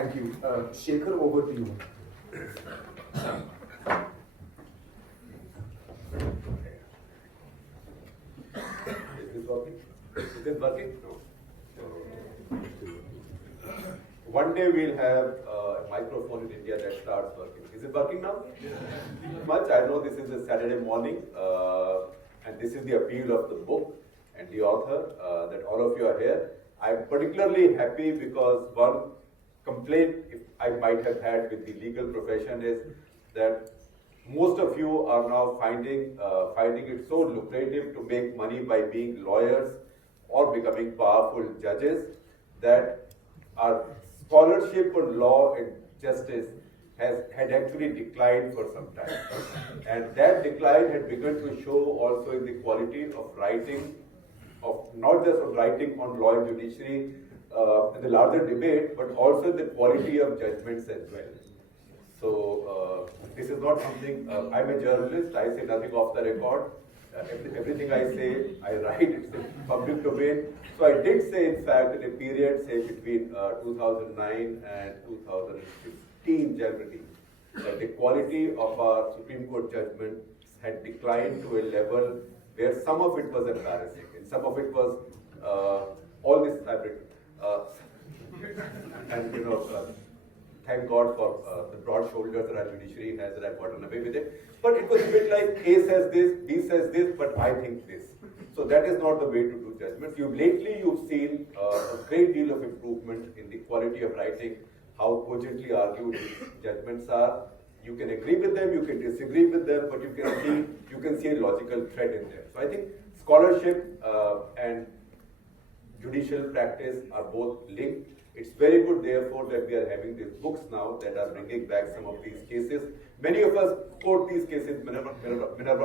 Thank you. Shekhar, over to you. Is this working? Is this working? No. One day we'll have a microphone in India that starts working. Is it working now? Much. I know this is a Saturday morning, and this is the appeal of the book and the author, that all of you are here. I'm particularly happy because one complaint I might have had with the legal profession is that most of you are now finding it so lucrative to make money by being lawyers or becoming powerful judges that our scholarship on law and justice had actually declined for some time. And that decline had begun to show also in the quality of writing, of not just of writing on law and judiciary in the larger debate, but also the quality of judgments as well. So this is not something, I'm a journalist, I say nothing off the record. Everything I say, I write, it's in public domain. So I did say, in fact, in a period, say between 2009 and 2015 generally, that the quality of our Supreme Court judgments had declined to a level where some of it was embarrassing and some of it was all this fabric. And thank God for the broad shoulders that our judiciary has, that I've gotten away with it. But it was a bit like A says this, B says this, but I think this. So that is not the way to do judgments. Lately you've seen a great deal of improvement in the quality of writing, how cogently argued judgments are. You can agree with them, you can disagree with them, but you can see a logical thread in there. So I think scholarship and judicial practice are both linked. It's very good, therefore, that we are having these books now that are bringing back some of these cases. Many of us quote these cases, Minerva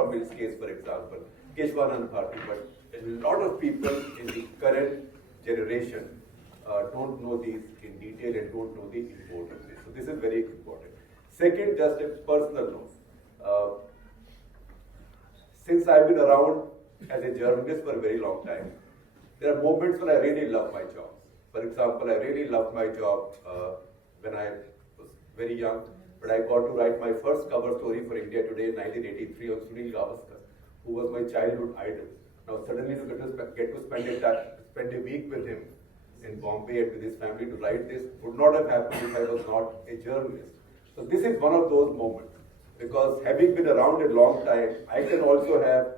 Mills case, for example, Keshwanand Bharti, but a lot of people in the current generation don't know these in detail and don't know the import of this. So this is very important. Second, just a personal note. Since I've been around as a journalist for a very long time, there are moments when I really love my job. For example, I really loved my job when I was very young, but I got to write my first cover story for India Today in 1983 on Sunil Gavaskar, who was my childhood idol. Now suddenly to get to spend a week with him in Bombay and with his family to write this would not have happened if I was not a journalist. So this is one of those moments, because having been around a long time, I can also have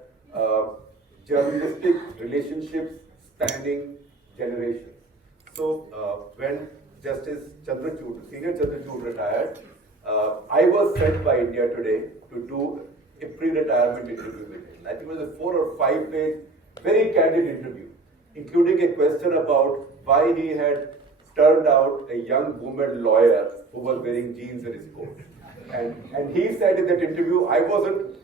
journalistic relationships spanning generations. So when Justice Chandrachud, Senior Chandrachud retired, I was sent by India Today to do a pre-retirement interview with him. I think it was a 4 or 5 page, very candid interview, including a question about why he had turned out a young woman lawyer who was wearing jeans in his coat. And he said in that interview, I wasn't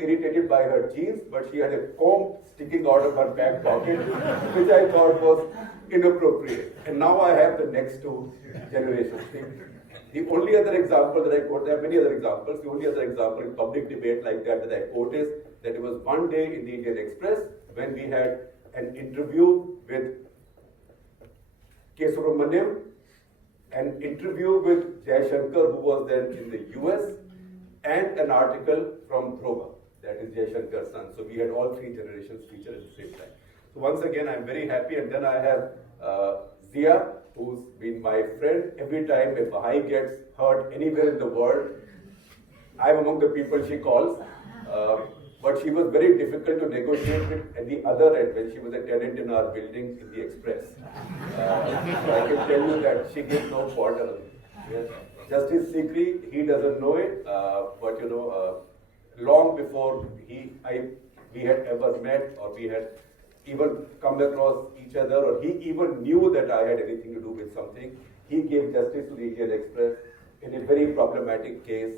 irritated by her jeans, but she had a comb sticking out of her back pocket, which I thought was inappropriate. And now I have the next two generations. The only other example that I quote, there are many other examples, the only other example in public debate like that I quote is that it was one day in the Indian Express when we had an interview with K. Subramaniam, an interview with Jay Shankar, who was then in the US, and an article from Dhruva, that is Jay Shankar's son. So we had all three generations featured at the same time. So once again, I'm very happy. And then I have Zia, who's been my friend. Every time a Baha'i gets hurt anywhere in the world, I'm among the people she calls. But she was very difficult to negotiate with at the other end when she was a tenant in our building in the Express. So I can tell you that she gives no quarter. Yes. Justice Sikri, he doesn't know it, but long before we had ever met or we had even come across each other or he even knew that I had anything to do with something, he gave justice to the Indian Express in a very problematic case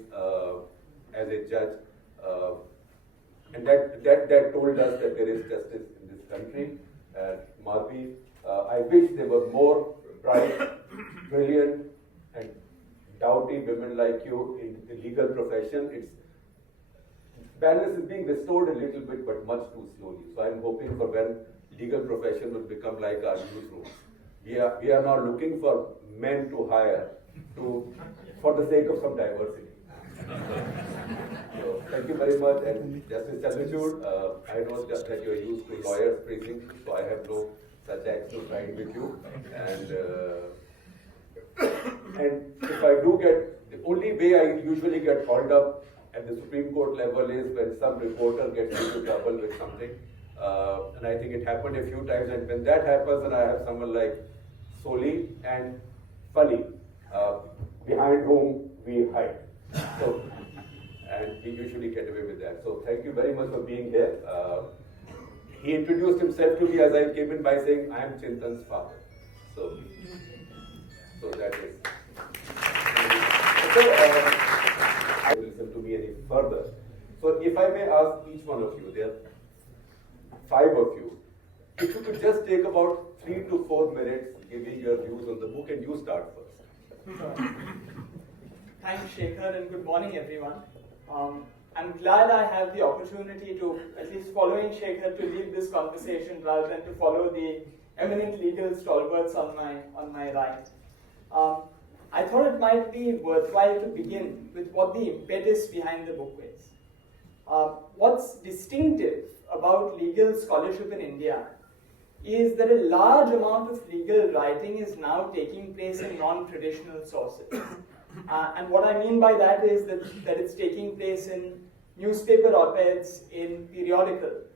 as a judge. And that told us that there is justice in this country. Madhavi, I wish there were more bright, brilliant, and doughty women like you in the legal profession. Balance is being restored a little bit, but much too slowly. So I'm hoping for when legal profession will become like our newsrooms. We are now looking for men to hire for the sake of some diversity. So, thank you very much. And Justice Chandrachud, I know just that you are used to lawyers preaching, so I have no such act to find with you. And if I do get, the only way I usually get called up at the Supreme Court level is when some reporter gets into trouble with something. And I think it happened a few times. And when that happens, and I have someone like Soli and Fali, behind whom we hide. So, and we usually get away with that. So thank you very much for being here. He introduced himself to me as I came in by saying, I am Chintan's father. So that is. So, I will listen to me any further. So if I may ask each one of you, there are 5 of you, if you could just take about 3 to 4 minutes giving your views on the book, and you start first. Sure. Thanks, Shekhar, and good morning, everyone. I'm glad I have the opportunity to, at least following Shekhar, to lead this conversation rather than to follow the eminent legal stalwarts on my right. I thought it might be worthwhile to begin with what the impetus behind the book is. What's distinctive about legal scholarship in India is that a large amount of legal writing is now taking place in non-traditional sources. And what I mean by that is that it's taking place in newspaper op-eds, in periodicals,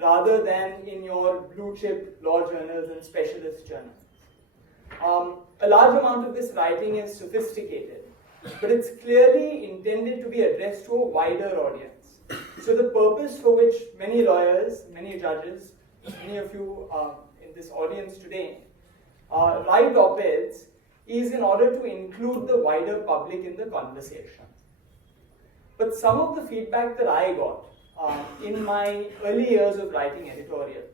rather than in your blue-chip law journals and specialist journals. A large amount of this writing is sophisticated, but it's clearly intended to be addressed to a wider audience. So the purpose for which many lawyers, many judges, many of you in this audience today write op-eds is in order to include the wider public in the conversation. But some of the feedback that I got in my early years of writing editorials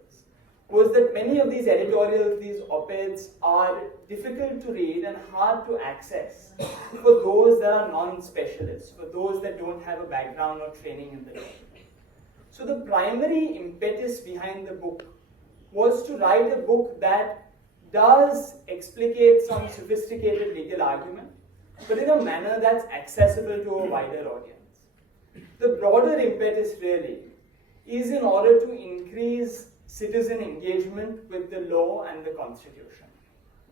was that many of these editorials, these op-eds, are difficult to read and hard to access for those that are non-specialists, for those that don't have a background or training in the law. So the primary impetus behind the book was to write a book that does explicate some sophisticated legal argument, but in a manner that's accessible to a wider audience. The broader impetus really is in order to increase citizen engagement with the law and the Constitution.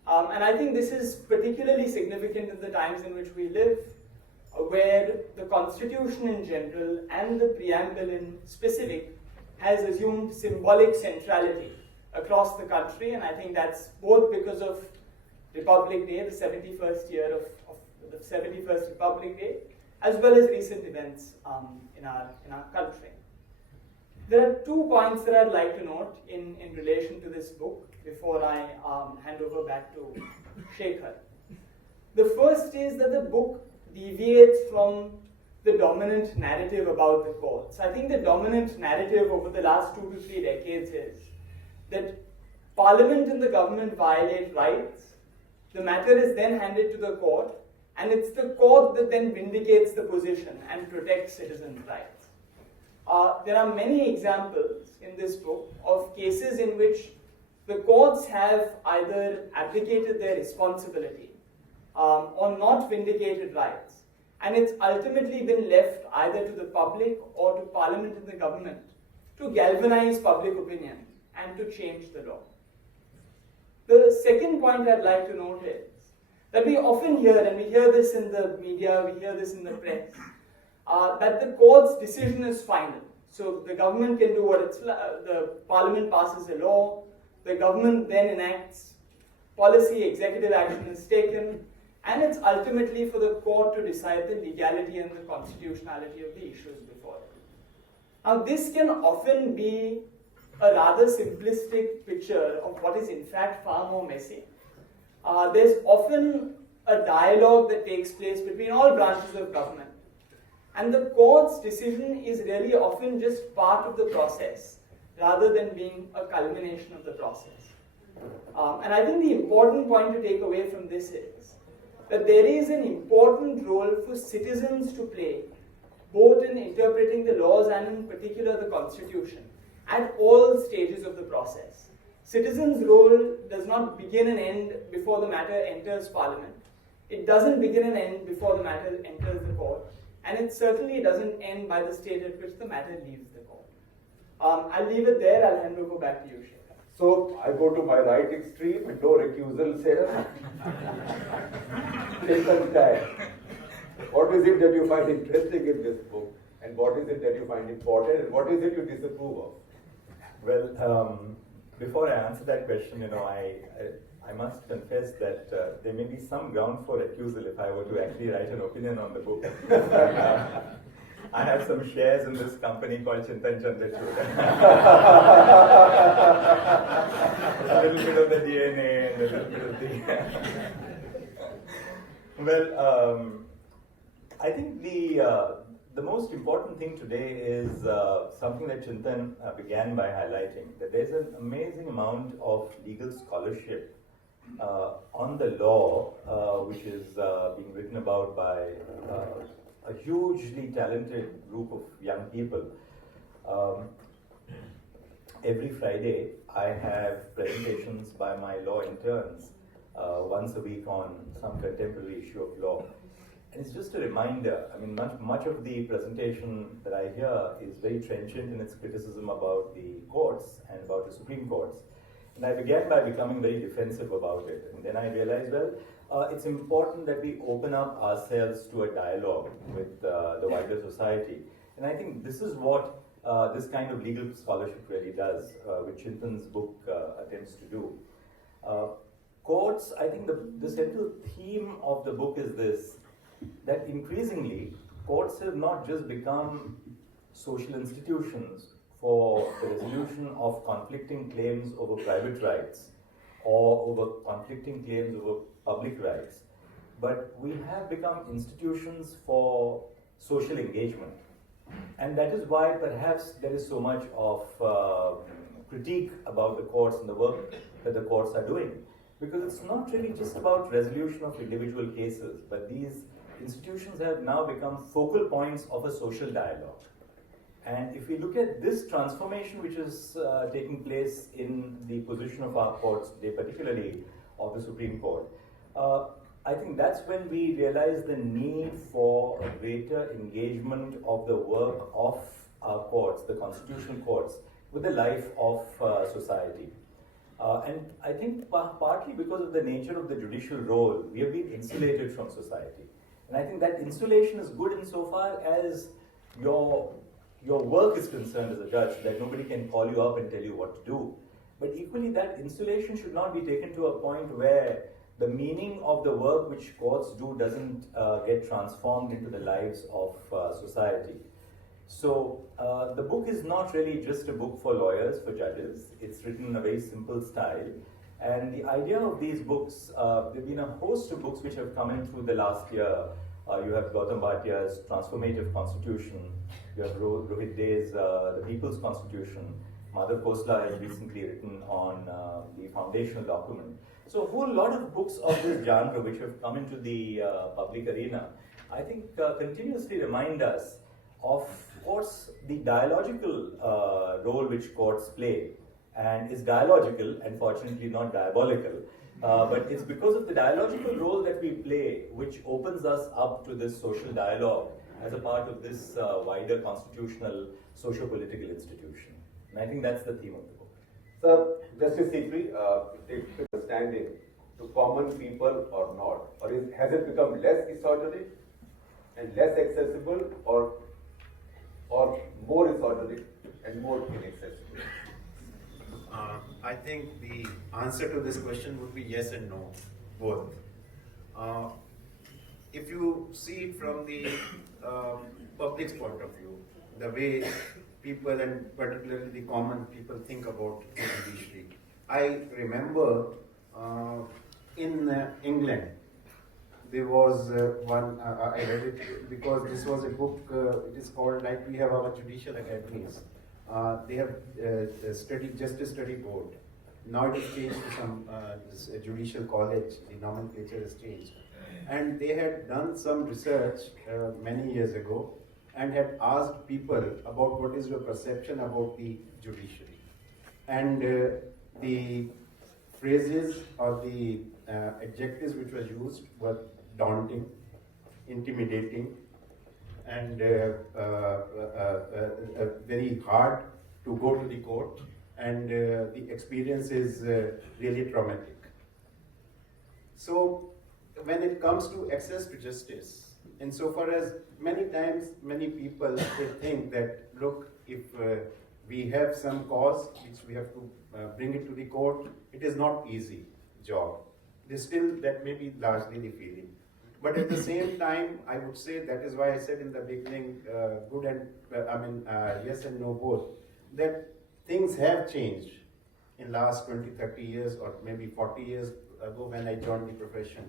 And I think this is particularly significant in the times in which we live, where the Constitution in general and the preamble in specific has assumed symbolic centrality across the country, and I think that's both because of Republic Day, the 71st year of the 71st Republic Day, as well as recent events in our country. There are 2 points that I'd like to note in relation to this book before I hand over back to Shekhar. The first is that the book deviates from the dominant narrative about the courts. I think the dominant narrative over the last 2 to 3 decades is that Parliament and the government violate rights, the matter is then handed to the court, and it's the court that then vindicates the position and protects citizens' rights. There are many examples in this book of cases in which the courts have either abdicated their responsibility or not vindicated rights, and it's ultimately been left either to the public or to Parliament and the government to galvanize public opinion and to change the law. The second point I'd like to note is that we often hear, and we hear this in the media, we hear this in the press, that the court's decision is final. So the government can do what the Parliament passes a law, the government then enacts policy, executive action is taken, and it's ultimately for the court to decide the legality and the constitutionality of the issues before it. Now this can often be a rather simplistic picture of what is in fact far more messy. There's often a dialogue that takes place between all branches of government, and the court's decision is really often just part of the process rather than being a culmination of the process. And I think the important point to take away from this is that there is an important role for citizens to play, both in interpreting the laws and in particular the Constitution, at all stages of the process. citizens' role does not begin and end before the matter enters Parliament. It doesn't begin and end before the matter enters the court, and it certainly doesn't end by the stage at which the matter leaves the court. I'll leave it there. I'll hand over back to you, Shekhar. So I go to my right extreme and no recusals here. Take some time. What is it that you find interesting in this book? And what is it that you find important? And what is it you disapprove of? Well, before I answer that question, I must confess that there may be some ground for recusal if I were to actually write an opinion on the book. I have some shares in this company called Chintan Chandrachud. A little bit of the DNA and a little bit of the... Well, I think the most important thing today is something that Chintan began by highlighting, that there's an amazing amount of legal scholarship on the law, which is being written about by a hugely talented group of young people. Every Friday, I have presentations by my law interns once a week on some contemporary issue of law. And it's just a reminder. I mean, much of the presentation that I hear is very trenchant in its criticism about the courts and about the Supreme Courts. And I began by becoming very defensive about it. And then I realized, well, it's important that we open up ourselves to a dialogue with the wider society. And I think this is what this kind of legal scholarship really does, which Chintan's book attempts to do. Courts, I think the central theme of the book is this, that increasingly courts have not just become social institutions for the resolution of conflicting claims over private rights or over conflicting claims over public rights, but we have become institutions for social engagement. And that is why perhaps there is so much of critique about the courts and the work that the courts are doing. Because it's not really just about resolution of individual cases, but these institutions have now become focal points of a social dialogue. And if we look at this transformation which is taking place in the position of our courts today, particularly of the Supreme Court, I think that's when we realize the need for a greater engagement of the work of our courts, the constitutional courts, with the life of society. And I think partly because of the nature of the judicial role, we have been insulated from society. And I think that insulation is good insofar as your work is concerned as a judge, that nobody can call you up and tell you what to do. But equally, that insulation should not be taken to a point where the meaning of the work which courts do doesn't get transformed into the lives of society. So the book is not really just a book for lawyers, for judges. It's written in a very simple style. And the idea of these books, there have been a host of books which have come in through the last year. You have Gautam Bhatia's Transformative Constitution. You have Rohit Dey's The People's Constitution. Madhavi has recently written on the foundational document. So a whole lot of books of this genre which have come into the public arena, I think continuously remind us of course the dialogical role which courts play. And it's dialogical, unfortunately not diabolical, but it's because of the dialogical role that we play which opens us up to this social dialogue as a part of this wider constitutional socio-political institution. And I think that's the theme of the book. Sir, Justice Sikri, take understanding to common people or not? Or has it become less esoteric and less accessible, or more esoteric and more inaccessible? I think the answer to this question would be yes and no, both. If you see it from the public's point of view, the way people and particularly the common people think about the judiciary, I remember in England there was one, I read it because this was a book, it is called Like We Have Our Judicial Academies. They have Justice Study Board. Now it has changed to some judicial college, the nomenclature has changed. And they had done some research many years ago and had asked people about what is your perception about the judiciary. And the phrases or the adjectives which were used were daunting, intimidating, and very hard to go to the court, and the experience is really traumatic. So, when it comes to access to justice, insofar as many times many people they think that, look, if we have some cause which we have to bring it to the court, it is not easy job. Still, that may be largely the feeling. But at the same time, I would say that is why I said in the beginning, good and yes and no both, that things have changed in last 20, 30 years or maybe 40 years ago when I joined the profession.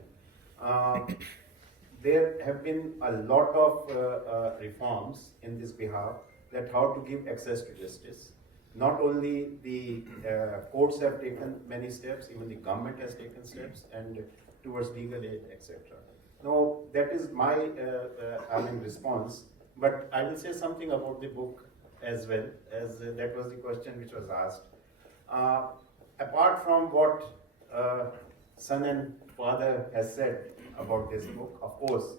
There have been a lot of reforms in this behalf, that how to give access to justice. Not only the courts have taken many steps, even the government has taken steps and towards legal aid, etc. Now, that is my response, but I will say something about the book as well, as that was the question which was asked. Apart from what son and father has said about this book, of course,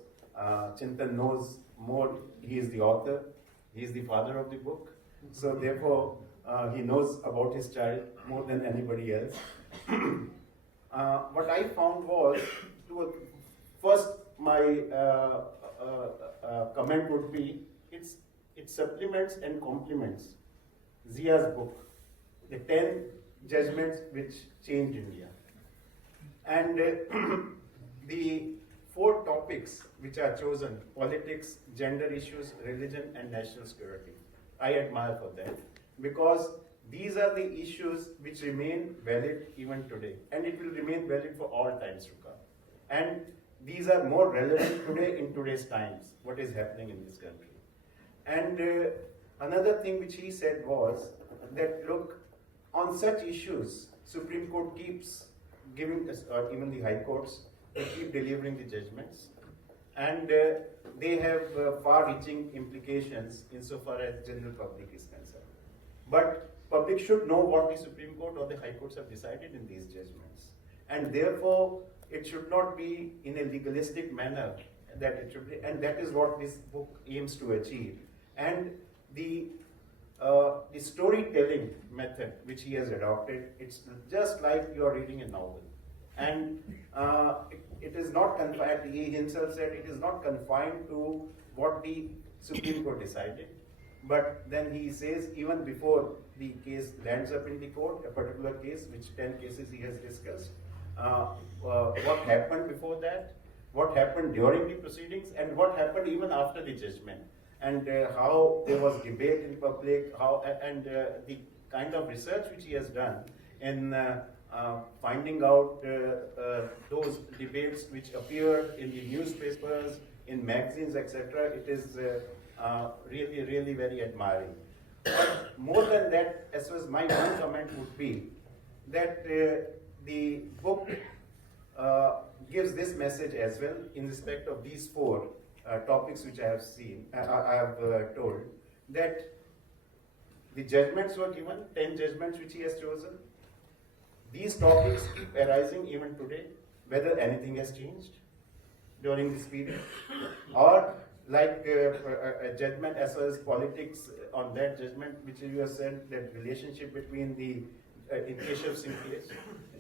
Chintan knows more. He is the author, he is the father of the book, so therefore he knows about his child more than anybody else. What I found was, first my comment would be, it supplements and complements Zia's book, the 10 judgments which changed India. And the 4 topics which are chosen, politics, gender issues, religion, and national security. I admire for that, because these are the issues which remain valid even today, and it will remain valid for all times to come. And these are more relevant today in today's times, what is happening in this country. And another thing which he said was that, look, on such issues, Supreme Court keeps giving, or even the High Courts, they keep delivering the judgments, and they have far-reaching implications insofar as general public is concerned. But public should know what the Supreme Court or the High Courts have decided in these judgments, and therefore it should not be in a legalistic manner that it should be, and that is what this book aims to achieve. And the storytelling method which he has adopted, it's just like you are reading a novel. And it is not confined, he himself said, it is not confined to what the Supreme Court decided. But then he says, even before the case lands up in the court, a particular case, which 10 cases he has discussed, what happened before that, what happened during the proceedings, and what happened even after the judgment, and how there was debate in public, and the kind of research which he has done in finding out those debates which appeared in the newspapers, in magazines, etc. It is really, really very admiring. But more than that, as far as my one comment would be, that the book gives this message as well in respect of these 4 topics which I have seen, I have told, that the judgments were given, 10 judgments which he has chosen. These topics keep arising even today, whether anything has changed during this period, or like a judgment as far as politics on that judgment, which you have said, that relationship between the, in Keshav Singh case,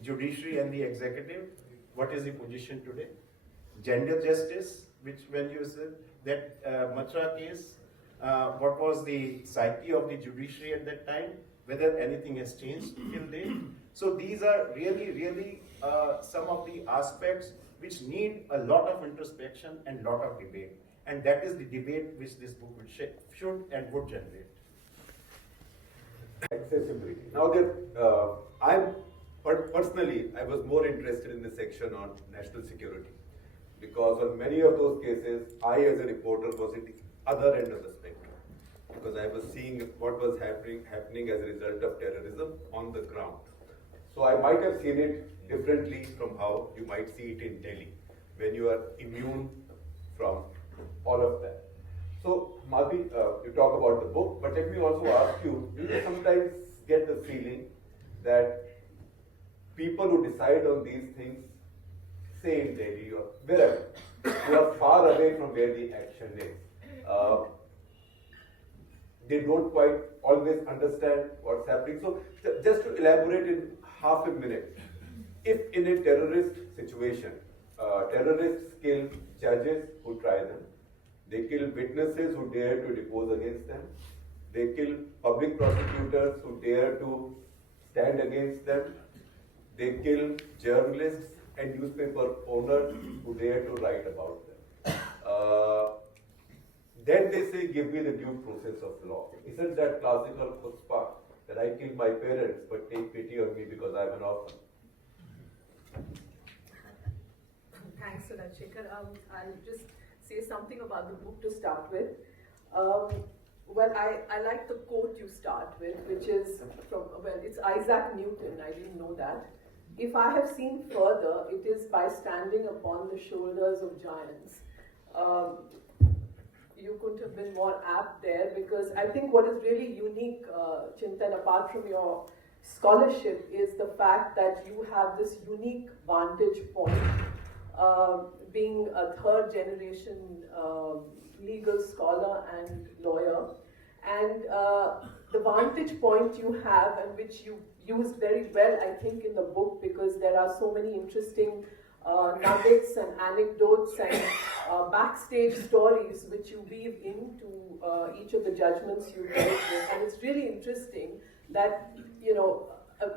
judiciary and the executive, what is the position today? Gender justice, which when you said that Mathura case, what was the psyche of the judiciary at that time, whether anything has changed till date. So these are really, really some of the aspects which need a lot of introspection and lot of debate. And that is the debate which this book should and would generate. Accessibility. Now that personally, I was more interested in the section on national security, because on many of those cases, I as a reporter was at the other end of the spectrum, because I was seeing what was happening as a result of terrorism on the ground. So I might have seen it differently from how you might see it in Delhi, when you are immune from all of that. So Madhavi, you talk about the book, but let me also ask you, do you sometimes get the feeling that people who decide on these things, say in Delhi or wherever, who are far away from where the action is, they don't quite always understand what's happening. So just to elaborate in half a minute, if in a terrorist situation, terrorists kill judges who try them, they kill witnesses who dare to depose against them, they kill public prosecutors who dare to stand against them, they kill journalists and newspaper owners who dare to write about them. Then they say, give me the due process of law. Isn't that classical chutzpah, that I killed my parents but take pity on me because I'm an orphan? Thanks for that, Shekhar. I'll just say something about the book to start with. Well, I like the quote you start with, which is from, well, it's Isaac Newton, I didn't know that. If I have seen further, it is by standing upon the shoulders of giants. You couldn't have been more apt there, because I think what is really unique, Chintan, apart from your scholarship, is the fact that you have this unique vantage point, being a third generation legal scholar and lawyer, and the vantage point you have, and which you used very well, I think, in the book, because there are so many interesting nuggets and anecdotes and backstage stories which you weave into each of the judgments you dealt with. And it's really interesting that, you know,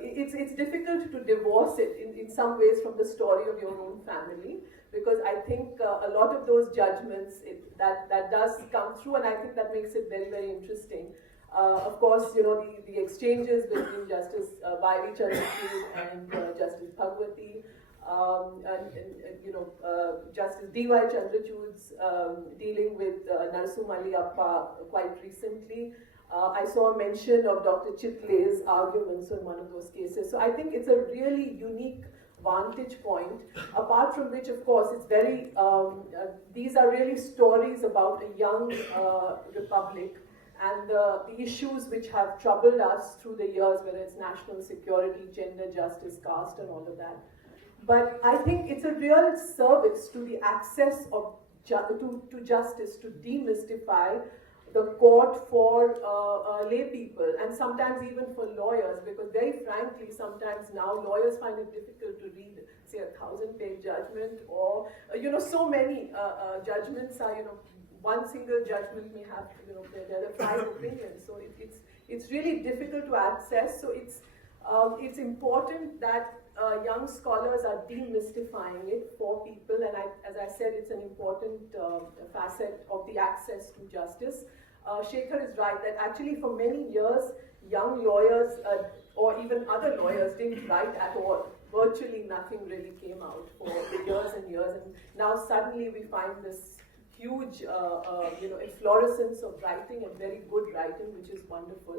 it's difficult to divorce it in some ways from the story of your own family, because I think a lot of those judgments, that does come through, and I think that makes it very, very interesting. Of course, you know, the exchanges between Justice DY Chandrachud and Justice Bhagwati, and you know, Justice DY Chandrachud's dealing with Narasimha Appa quite recently. I saw a mention of Dr. Chitle's arguments on one of those cases. So I think it's a really unique vantage point, apart from which, of course, it's very, these are really stories about a young republic and the issues which have troubled us through the years, whether it's national security, gender justice, caste, and all of that. But I think it's a real service to the access of to justice, to demystify the court for lay people, and sometimes even for lawyers, because very frankly, sometimes now lawyers find it difficult to read, say, 1,000-page judgment, or you know, so many judgments are, you know, one single judgment may have, you know, there are 5 opinions, so it's really difficult to access. So it's important that young scholars are demystifying it for people, and as I said, it's an important facet of the access to justice. Shekhar is right that actually for many years, young lawyers or even other lawyers didn't write at all. Virtually nothing really came out for years and years, and now suddenly we find this huge you know, efflorescence of writing, and very good writing, which is wonderful.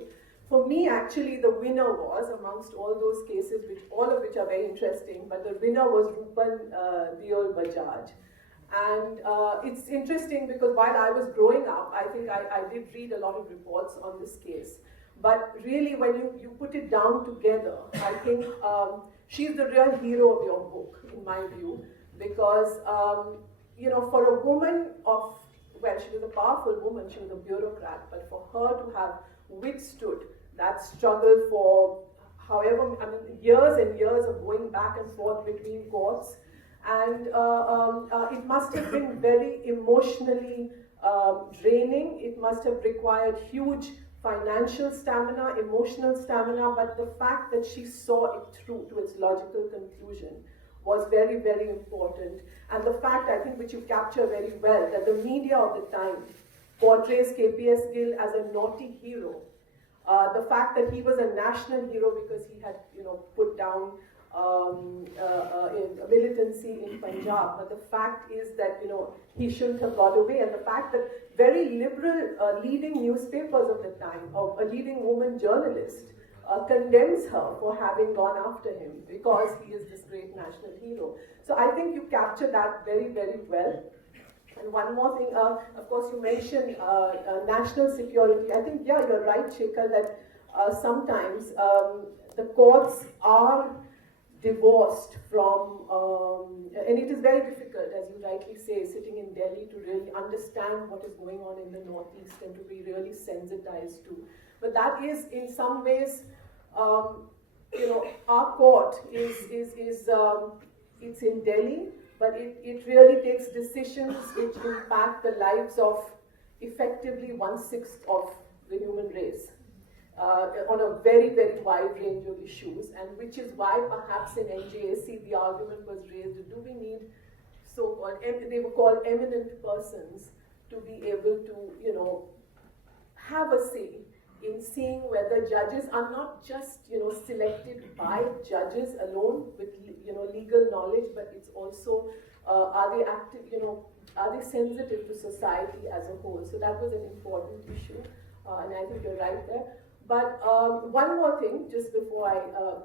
For me, actually, the winner was, amongst all those cases, all of which are very interesting, but the winner was Rupan Diol Bajaj. And it's interesting because while I was growing up, I think I did read a lot of reports on this case. But really, when you put it down together, I think she's the real hero of your book, in my view, because, you know, for a woman of, well, she was a powerful woman, she was a bureaucrat, but for her to have withstood that struggle for however, I mean, years and years of going back and forth between courts, and it must have been very emotionally draining. It must have required huge financial stamina, emotional stamina, but the fact that she saw it through to its logical conclusion was very, very important. And the fact, I think, which you capture very well, that the media of the time portrays KPS Gill as a naughty hero. The fact that he was a national hero because he had, you know, put down militancy in Punjab, but the fact is that, you know, he shouldn't have got away, and the fact that very liberal leading newspapers of the time, a leading woman journalist, condemns her for having gone after him because he is this great national hero. So I think you capture that very, very well. And one more thing, of course, you mentioned national security. I think, yeah, you're right, Shekhar, that sometimes the courts are divorced from, and it is very difficult, as you rightly say, sitting in Delhi to really understand what is going on in the Northeast and to be really sensitized to. But that is, in some ways, our court it's in Delhi, but it really takes decisions which impact the lives of effectively 1/6 of the human race. On a very, very wide range of issues, and which is why perhaps in NJAC the argument was raised, do we need so-called, they were called eminent persons to be able to, have a say in seeing whether judges are not just, selected by judges alone with, legal knowledge, but it's also, are they active, are they sensitive to society as a whole? So that was an important issue, and I think you're right there. But one more thing, just before I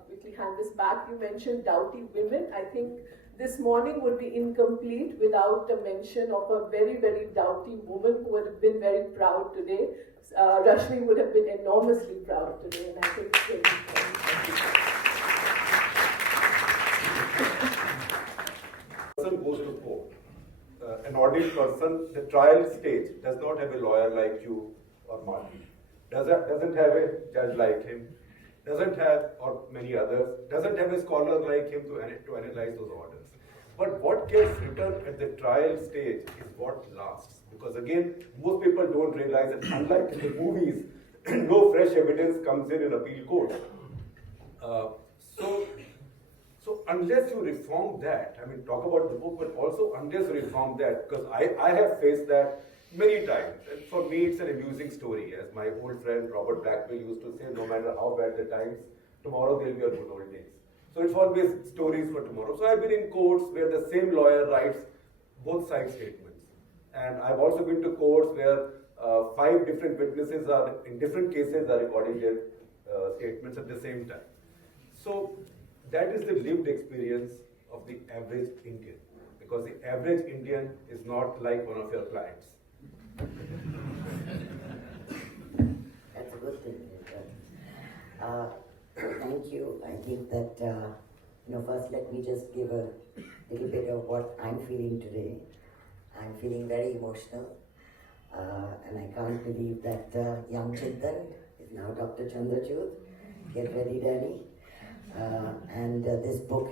quickly hand this back, you mentioned doughty women. I think this morning would be incomplete without a mention of a very, very doughty woman who would have been very proud today. Rashmi would have been enormously proud today, and I think it's very important. Person goes to court. An audit person, the trial stage does not have a lawyer like you or Mody. Doesn't have a judge like him, doesn't have, or many others, doesn't have a scholar like him to analyze those orders. But what gets written at the trial stage is what lasts. Because again, most people don't realize that unlike in the movies, no fresh evidence comes in appeal court. So unless you reform that, I mean, talk about the book, but also unless you reform that, because I have faced that many times. And for me, it's an amusing story. As my old friend Robert Blackwell used to say, no matter how bad the times, tomorrow they'll be your good old days. So it's always stories for tomorrow. So I've been in courts where the same lawyer writes both side statements. And I've also been to courts where 5 different witnesses are, in different cases, are recording their statements at the same time. So that is the lived experience of the average Indian. Because the average Indian is not like one of your clients. That's a good thing. Thank you. I think that, first let me just give a little bit of what I'm feeling today. I'm feeling very emotional, and I can't believe that young Chintan is now Dr. Chandrachud. Get ready, Daddy. And this book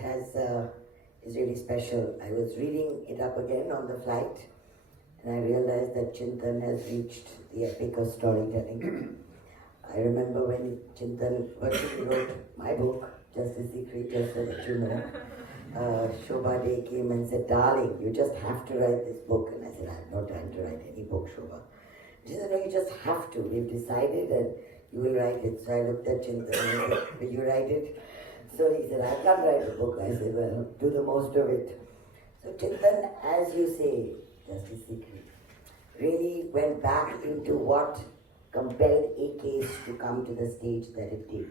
is really special. I was reading it up again on the flight, and I realized that Chintan has reached the epic of storytelling. I remember when Chintan virtually wrote my book, Justice Sikri, just so that you know, Shobha Day came and said, darling, you just have to write this book. And I said, I have no time to write any book, Shobha. She said, no, you just have to. We've decided and you will write it. So I looked at Chintan and I said, will you write it? So he said, I can't write a book. I said, well, do the most of it. So Chintan, as you say, Justice Sikri, really went back into what compelled a case to come to the stage that it did.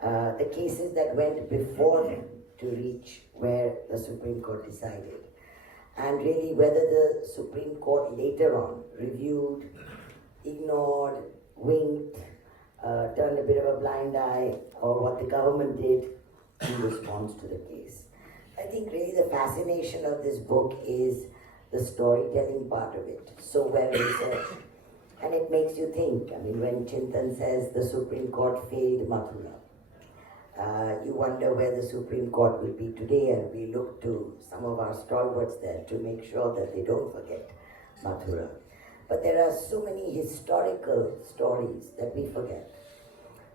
The cases that went before them to reach where the Supreme Court decided. And really whether the Supreme Court later on reviewed, ignored, winked, turned a bit of a blind eye, or what the government did in response to the case. I think really the fascination of this book is the storytelling part of it, so well researched. And it makes you think. I mean, when Chintan says the Supreme Court failed Mathura, you wonder where the Supreme Court will be today, and we look to some of our stalwarts there to make sure that they don't forget Mathura. But there are so many historical stories that we forget.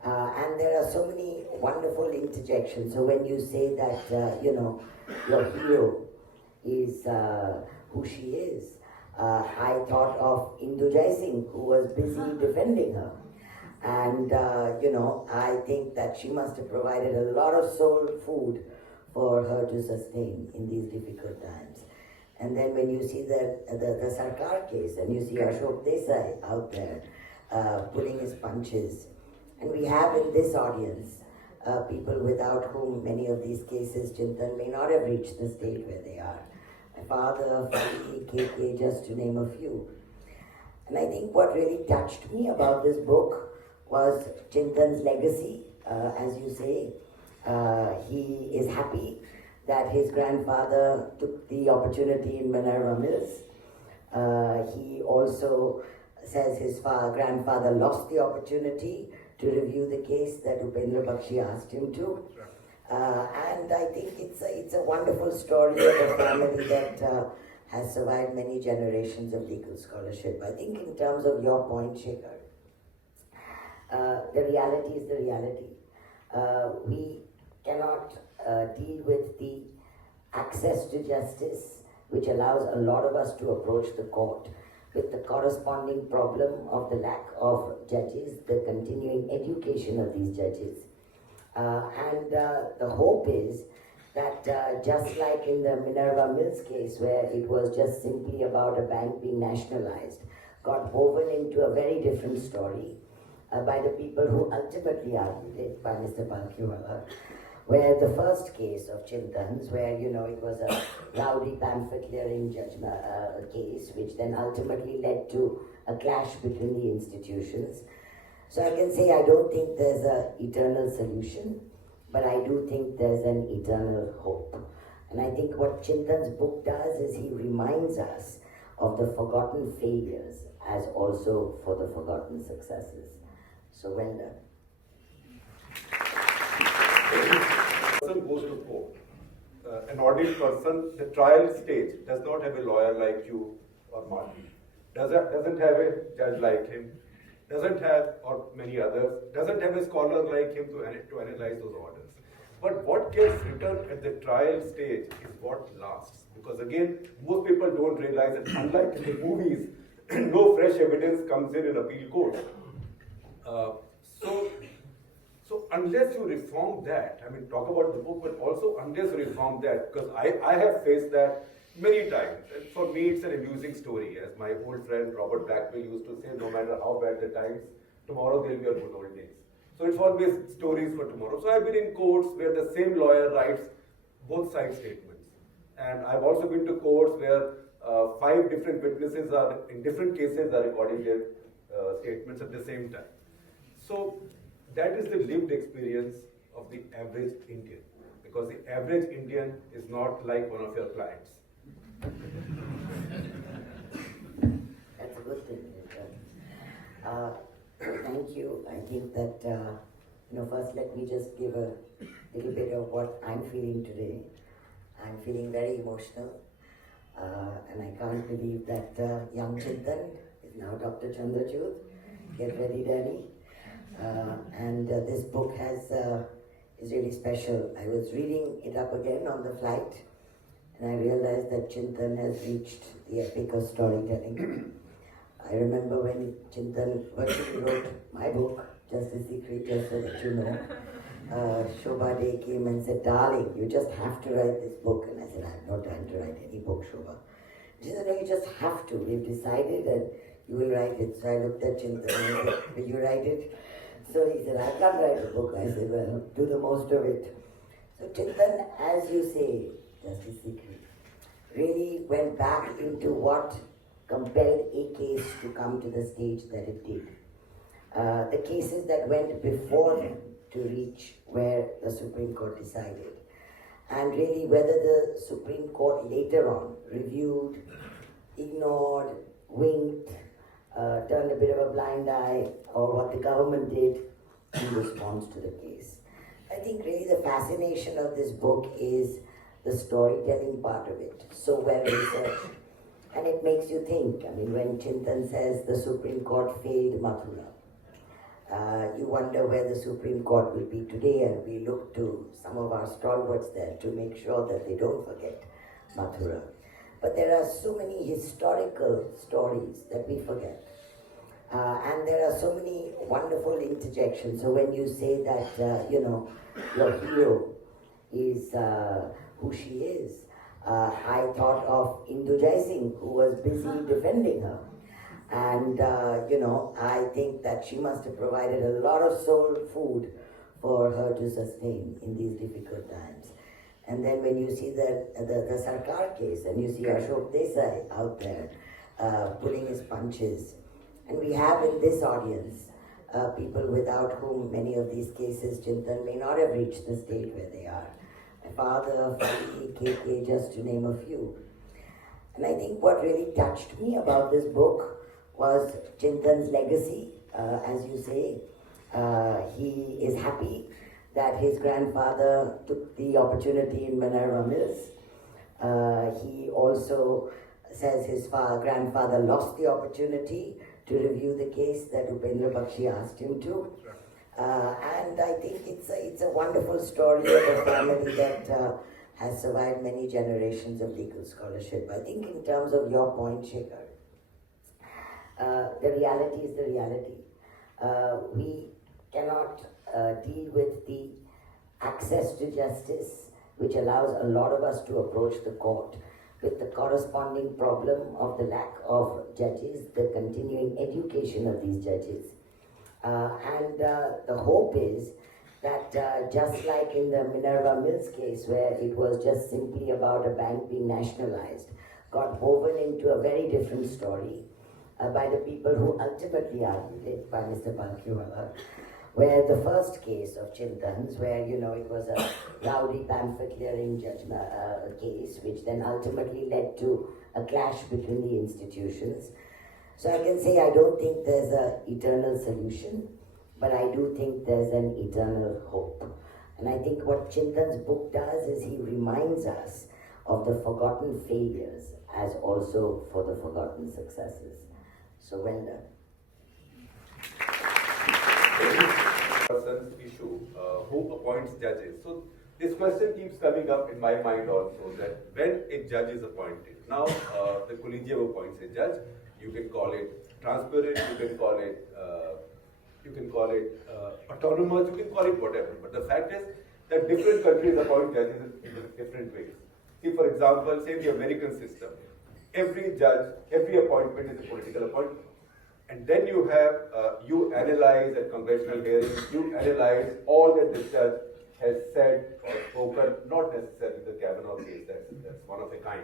And there are so many wonderful interjections. So when you say that, your hero is who she is, I thought of Indu Jai Singh, who was busy defending her. And, I think that she must have provided a lot of soul food for her to sustain in these difficult times. And then when you see the Sarkar case, and you see Ashok Desai out there pulling his punches, and we have in this audience people without whom many of these cases, Chintan, may not have reached the state where they are. My father, family, KK, just to name a few. And I think what really touched me about this book was Chintan's legacy, as you say, He is happy that his grandfather took the opportunity in Minerva Mills. He also says his grandfather lost the opportunity to review the case that Upendra Bakshi asked him to. And I think it's a wonderful story of a family that has survived many generations of legal scholarship. I think in terms of your point, Shekhar, the reality is the reality. We cannot deal with the access to justice, which allows a lot of us to approach the court, with the corresponding problem of the lack of judges, the continuing education of these judges. And the hope is that just like in the Minerva Mills case, where it was just simply about a bank being nationalized, got woven into a very different story by the people who ultimately argued it, by Mr. Palkhiwala, where the first case of Chintan's, where it was a rowdy pamphlet clearing judgment case, which then ultimately led to a clash between the institutions. So I can say I don't think there's an eternal solution, but I do think there's an eternal hope. And I think what Chintan's book does is he reminds us of the forgotten failures as also for the forgotten successes. So well done. Person goes to court. An ordinary person, the trial stage does not have a lawyer like you or Mody. Doesn't have a judge like him. Doesn't have, or many others, doesn't have a scholar like him to analyze those orders. But what gets written at the trial stage is what lasts. Because again, most people don't realize that unlike in the movies, no fresh evidence comes in appeal court. So unless you reform that, I mean, talk about the book, but also unless you reform that, because I have faced that many times. And for me, it's an amusing story. As my old friend Robert Blackwell used to say, no matter how bad the times, tomorrow they'll be a good old days. So it's always stories for tomorrow. So I've been in courts where the same lawyer writes both side statements. And I've also been to courts where 5 different witnesses are, in different cases, are recording their statements at the same time. So that is the lived experience of the average Indian. Because the average Indian is not like one of your clients. That's a good thing. Thank you. I think that, first let me just give a little bit of what I'm feeling today. I'm feeling very emotional. And I can't believe that young Chintan is now Dr. Chandrachud. Get ready, Daddy. And this book is really special. I was reading it up again on the flight, and I realized that Chintan has reached the epic of storytelling. I remember when Chintan virtually wrote my book, Justice Sikri, just so that you know, Shobha Day came and said, darling, you just have to write this book. And I said, I have no time to write any book, Shobha. She said, no, you just have to. We've decided and you will write it. So I looked at Chintan and I said, will you write it? So he said, I can't write a book. I said, well, do the most of it. So Chintan, as you say, Justice Sikri, really went back into what compelled a case to come to the stage that it did. The cases that went before them to reach where the Supreme Court decided. And really whether the Supreme Court later on reviewed, ignored, winked, turned a bit of a blind eye, or what the government did in response to the case. I think really the fascination of this book is the storytelling part of it, so well researched. And it makes you think. I mean, when Chintan says the Supreme Court failed Mathura, you wonder where the Supreme Court will be today, and we look to some of our stalwarts there to make sure that they don't forget Mathura. But there are so many historical stories that we forget. And there are so many wonderful interjections. So when you say that, your hero is who she is, I thought of Indu Jai Singh, who was busy defending her. And, I think that she must have provided a lot of soul food for her to sustain in these difficult times. And then when you see the Sarkar case, and you see Ashok Desai out there pulling his punches, and we have in this audience people without whom many of these cases, Chintan, may not have reached the state where they are. My father, family, KK, just to name a few. And I think what really touched me about this book was Chintan's legacy. As you say, he is happy that his grandfather took the opportunity in Minerva Mills. He also says his grandfather lost the opportunity to review the case that Upendra Bakshi asked him to. And I think it's a wonderful story of a family that has survived many generations of legal scholarship. I think in terms of your point, Shekhar, the reality is the reality. We cannot deal with the access to justice, which allows a lot of us to approach the court, with the corresponding problem of the lack of judges, the continuing education of these judges. And the hope is that just like in the Minerva Mills case, where it was just simply about a bank being nationalized, got woven into a very different story by the people who ultimately argued it, by Mr. Balkiwala, where the first case of Chintan's, where, you know, it was a rowdy pamphlet clearing judgment case, which then ultimately led to a clash between the institutions. So I can say I don't think there's an eternal solution, but I do think there's an eternal hope. And I think what Chintan's book does is he reminds us of the forgotten failures as also for the forgotten successes. So well done. Person's issue, who appoints judges. So this question keeps coming up in my mind also, that when a judge is appointed, now the collegium appoints a judge. You can call it transparent, you can call it autonomous, you can call it whatever. But the fact is that different countries appoint judges in different ways. See, for example, say the American system, every judge, every appointment is a political appointment. And then you have, you analyze at congressional hearings, you analyze all that the judge has said or spoken, not necessarily the Kavanaugh case, that's one of a kind.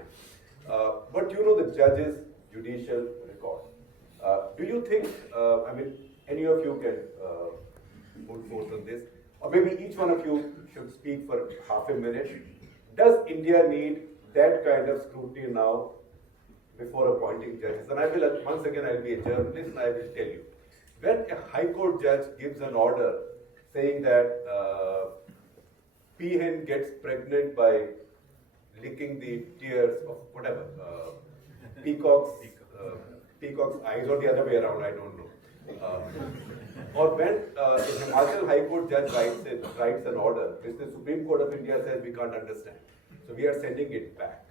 But you know the judge's judicial record. Do you think, I mean, any of you can put forth on this, or maybe each one of you should speak for half a minute. Does India need that kind of scrutiny now before appointing judges? And I will, once again, I'll be a journalist and I will tell you. When a high court judge gives an order saying that peahen gets pregnant by licking the tears of whatever, peacock's eyes, or the other way around, I don't know. Or when a Himachal High Court judge writes an order which the Supreme Court of India says we can't understand, so we are sending it back.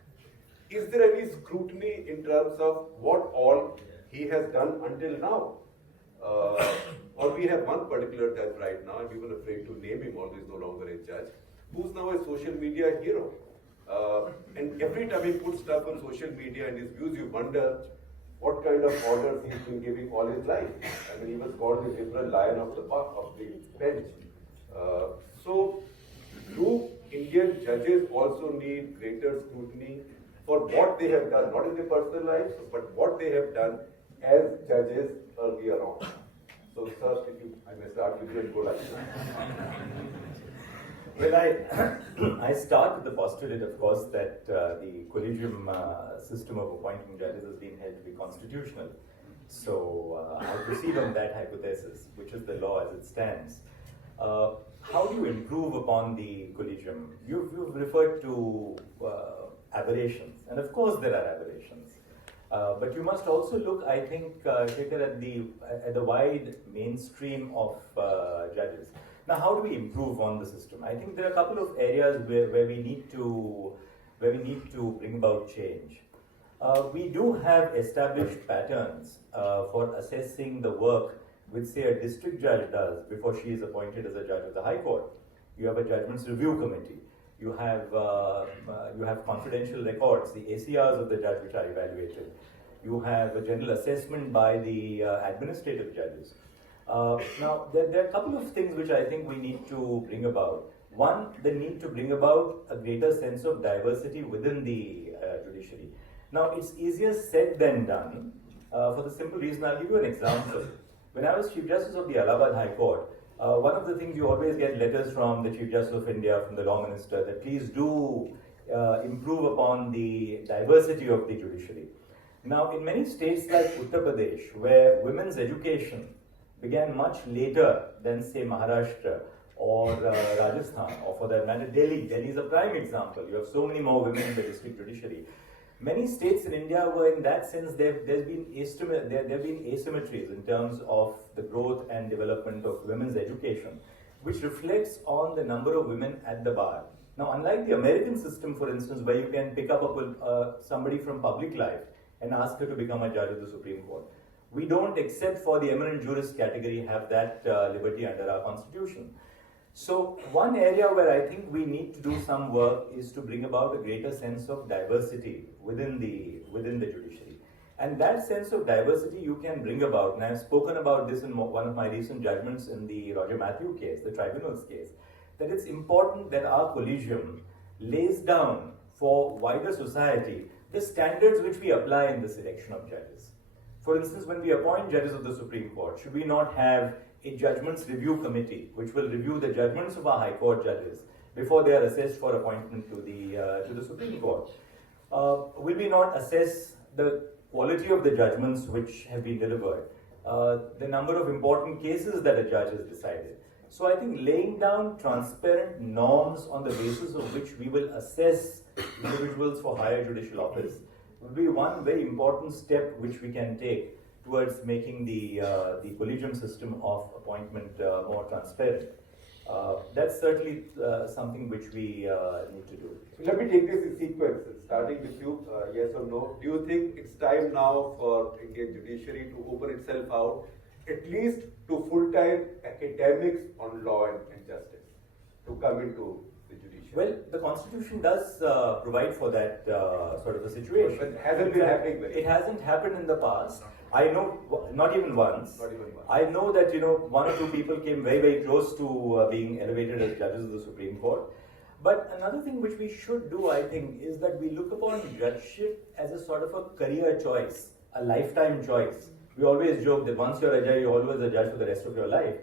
Is there any scrutiny in terms of what all he has done until now? Or we have one particular judge right now, I'm even afraid to name him, although he's no longer a judge, who's now a social media hero. And every time he puts stuff on social media and his views, you wonder what kind of orders he's been giving all his life. I mean, he was called the liberal lion of the bench. So, do Indian judges also need greater scrutiny for what they have done, not in their personal lives, but what they have done as judges earlier on? So, sir, I may start with you and go like that. Well, I start with the postulate, of course, that the collegium system of appointing judges has been held to be constitutional. So I proceed on that hypothesis, which is the law as it stands. How do you improve upon the collegium? You've referred to aberrations, and of course there are aberrations. But you must also look, I think, Shekhar, at the wide mainstream of judges. Now, how do we improve on the system? I think there are a couple of areas where we need to bring about change. We do have established patterns for assessing the work which, say, a district judge does before she is appointed as a judge of the High Court. You have a judgments review committee. You have confidential records, the ACRs of the judge which are evaluated. You have a general assessment by the administrative judges. Now, there are a couple of things which I think we need to bring about. One, the need to bring about a greater sense of diversity within the judiciary. Now, it's easier said than done for the simple reason, I'll give you an example. When I was Chief Justice of the Allahabad High Court, one of the things you always get letters from the Chief Justice of India, from the Law Minister, that please do improve upon the diversity of the judiciary. Now, in many states like Uttar Pradesh, where women's education began much later than, say, Maharashtra or Rajasthan, or for that matter, Delhi. Delhi is a prime example. You have so many more women in the district judiciary. Many states in India were, in that sense, there have been asymmetries in terms of the growth and development of women's education, which reflects on the number of women at the bar. Now, unlike the American system, for instance, where you can pick up somebody from public life and ask her to become a judge of the Supreme Court, we don't, except for the eminent jurist category, have that liberty under our constitution. So one area where I think we need to do some work is to bring about a greater sense of diversity within the judiciary. And that sense of diversity you can bring about, and I've spoken about this in one of my recent judgments in the Roger Matthew case, the tribunal's case, that it's important that our collegium lays down for wider society the standards which we apply in the selection of judges. For instance, when we appoint judges of the Supreme Court, should we not have a judgments review committee which will review the judgments of our High Court judges before they are assessed for appointment to the Supreme Court? Will we not assess the quality of the judgments which have been delivered, the number of important cases that a judge has decided? So I think laying down transparent norms on the basis of which we will assess individuals for higher judicial office will be one very important step which we can take towards making the collegium system of appointment more transparent. That's certainly something which we need to do. Let me take this in sequence, starting with you, yes or no. Do you think it's time now for Indian judiciary to open itself out, at least to full-time academics on law and justice, to come into the judiciary? Well, the Constitution does provide for that sort of a situation. But it hasn't been happening very It hasn't happened in the past. I know, not even once. Not even once. I know that, one or two people came very, very close to being elevated as judges of the Supreme Court. But another thing which we should do, I think, is that we look upon judgeship as a sort of a career choice, a lifetime choice. We always joke that once you're a judge, you're always a judge for the rest of your life.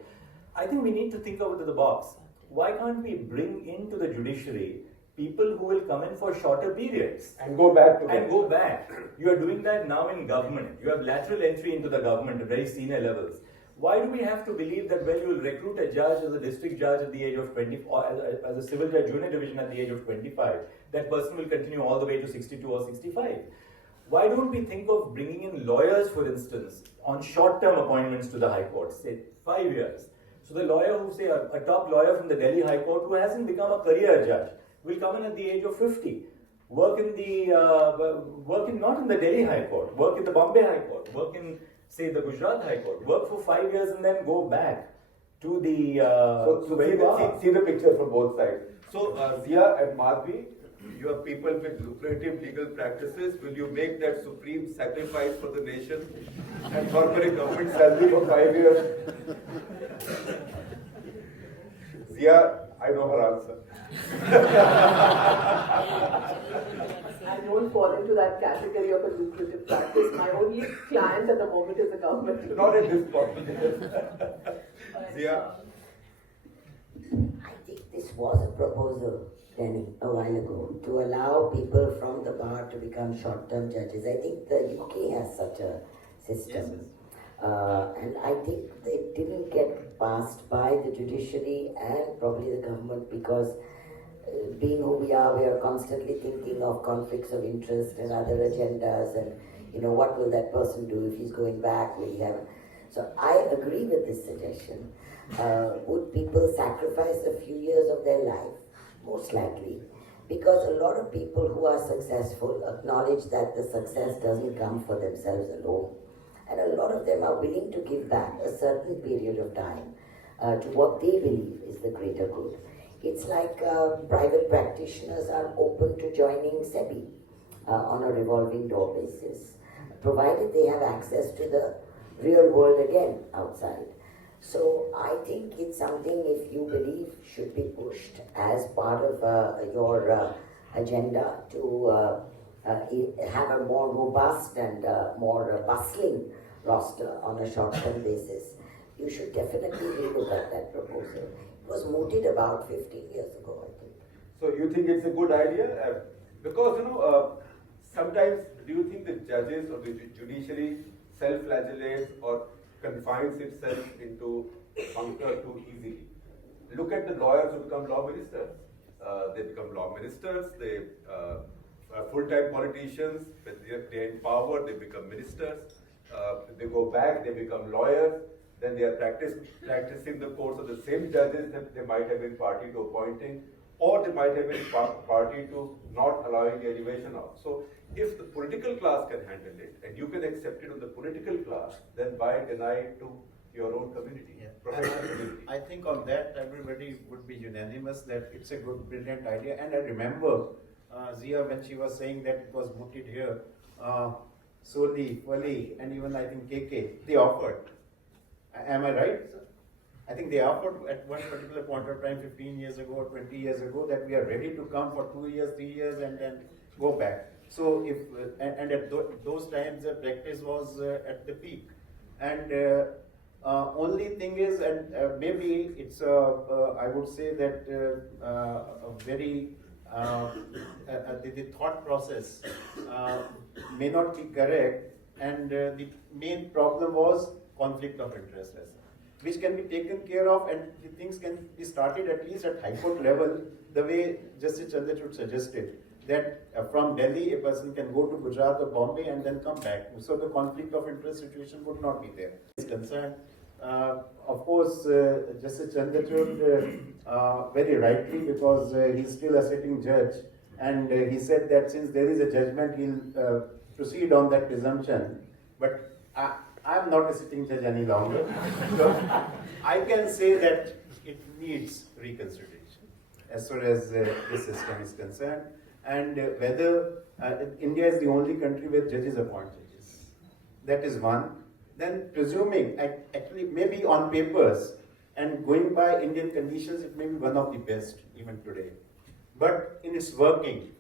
I think we need to think out of the box. Why can't we bring into the judiciary people who will come in for shorter periods And go back to and go back? You are doing that now in government. You have lateral entry into the government at very senior levels. Why do we have to believe that when you will recruit a judge as a district judge at the age of 20, or as a civil judge junior division at the age of 25, that person will continue all the way to 62 or 65? Why don't we think of bringing in lawyers, for instance, on short-term appointments to the High Court, say 5 years? So the lawyer who, say, a top lawyer from the Delhi High Court who hasn't become a career judge will come in at the age of 50, work not in the Delhi High Court, work in the Bombay High Court, work in, say, the Gujarat High Court, work for 5 years and then go back to the see the picture from both sides. So Zia and Madhavi, you are people with lucrative legal practices. Will you make that supreme sacrifice for the nation and corporate government salary for 5 years? Zia, I know her answer. I don't fall into that category of a lucrative practice. My only client at the moment is the government. Not at this point. Zia? I think this was a proposal, Danny, a while ago, to allow people from the bar to become short-term judges. I think the UK has such a system. And I think it didn't get passed by the judiciary and probably the government because being who we are constantly thinking of conflicts of interest and other agendas and, what will that person do if he's going back? Will he have... So I agree with this suggestion. Would people sacrifice a few years of their life? Most likely. Because a lot of people who are successful acknowledge that the success doesn't come for themselves alone. And a lot of them are willing to give back a certain period of time to what they believe is the greater good. It's like private practitioners are open to joining SEBI on a revolving door basis, provided they have access to the real world again outside. So I think it's something, if you believe, should be pushed as part of your agenda to have a more robust and more bustling roster on a short-term basis. you should definitely relook at that proposal. It was mooted about 15 years ago, I think. So you think it's a good idea? Because, sometimes do you think the judges or the judiciary self-flagellates or confines itself into bunker too easily? Look at the lawyers who become law ministers. They become law ministers, they are full-time politicians, when they're in power, they become ministers. They go back, they become lawyers, then they are practicing the course of the same judges that they might have been party to appointing, or they might have been party to not allowing the elevation of. So if the political class can handle it, and you can accept it on the political class, then why deny it to your own community, professional community? I think on that everybody would be unanimous that it's a good, brilliant idea. And I remember Zia, when she was saying that it was mooted here, Soli, Wali, and even I think KK, they offered. Am I right, sir? I think they offered at one particular point of time, 15 years ago or 20 years ago, that we are ready to come for 2 years, 3 years, and then go back. So if and at those times the practice was at the peak, and only thing is, and maybe it's I would say that a very the thought process may not be correct, and the main problem was conflict of interest, which can be taken care of, and the things can be started at least at High Court level, the way Justice Chandrachud suggested, that from Delhi a person can go to Gujarat or Bombay and then come back. So the conflict of interest situation would not be there. Is concerned. Of course, Justice Chandrachud, very rightly, because he's still a sitting judge, and he said that since there is a judgment, he'll proceed on that presumption. But I'm not a sitting judge any longer, so I can say that it needs reconsideration as far as this system is concerned, and whether India is the only country where judges appoint judges. That is one. Then presuming, actually maybe on papers and going by Indian conditions, it may be one of the best even today. But in its working,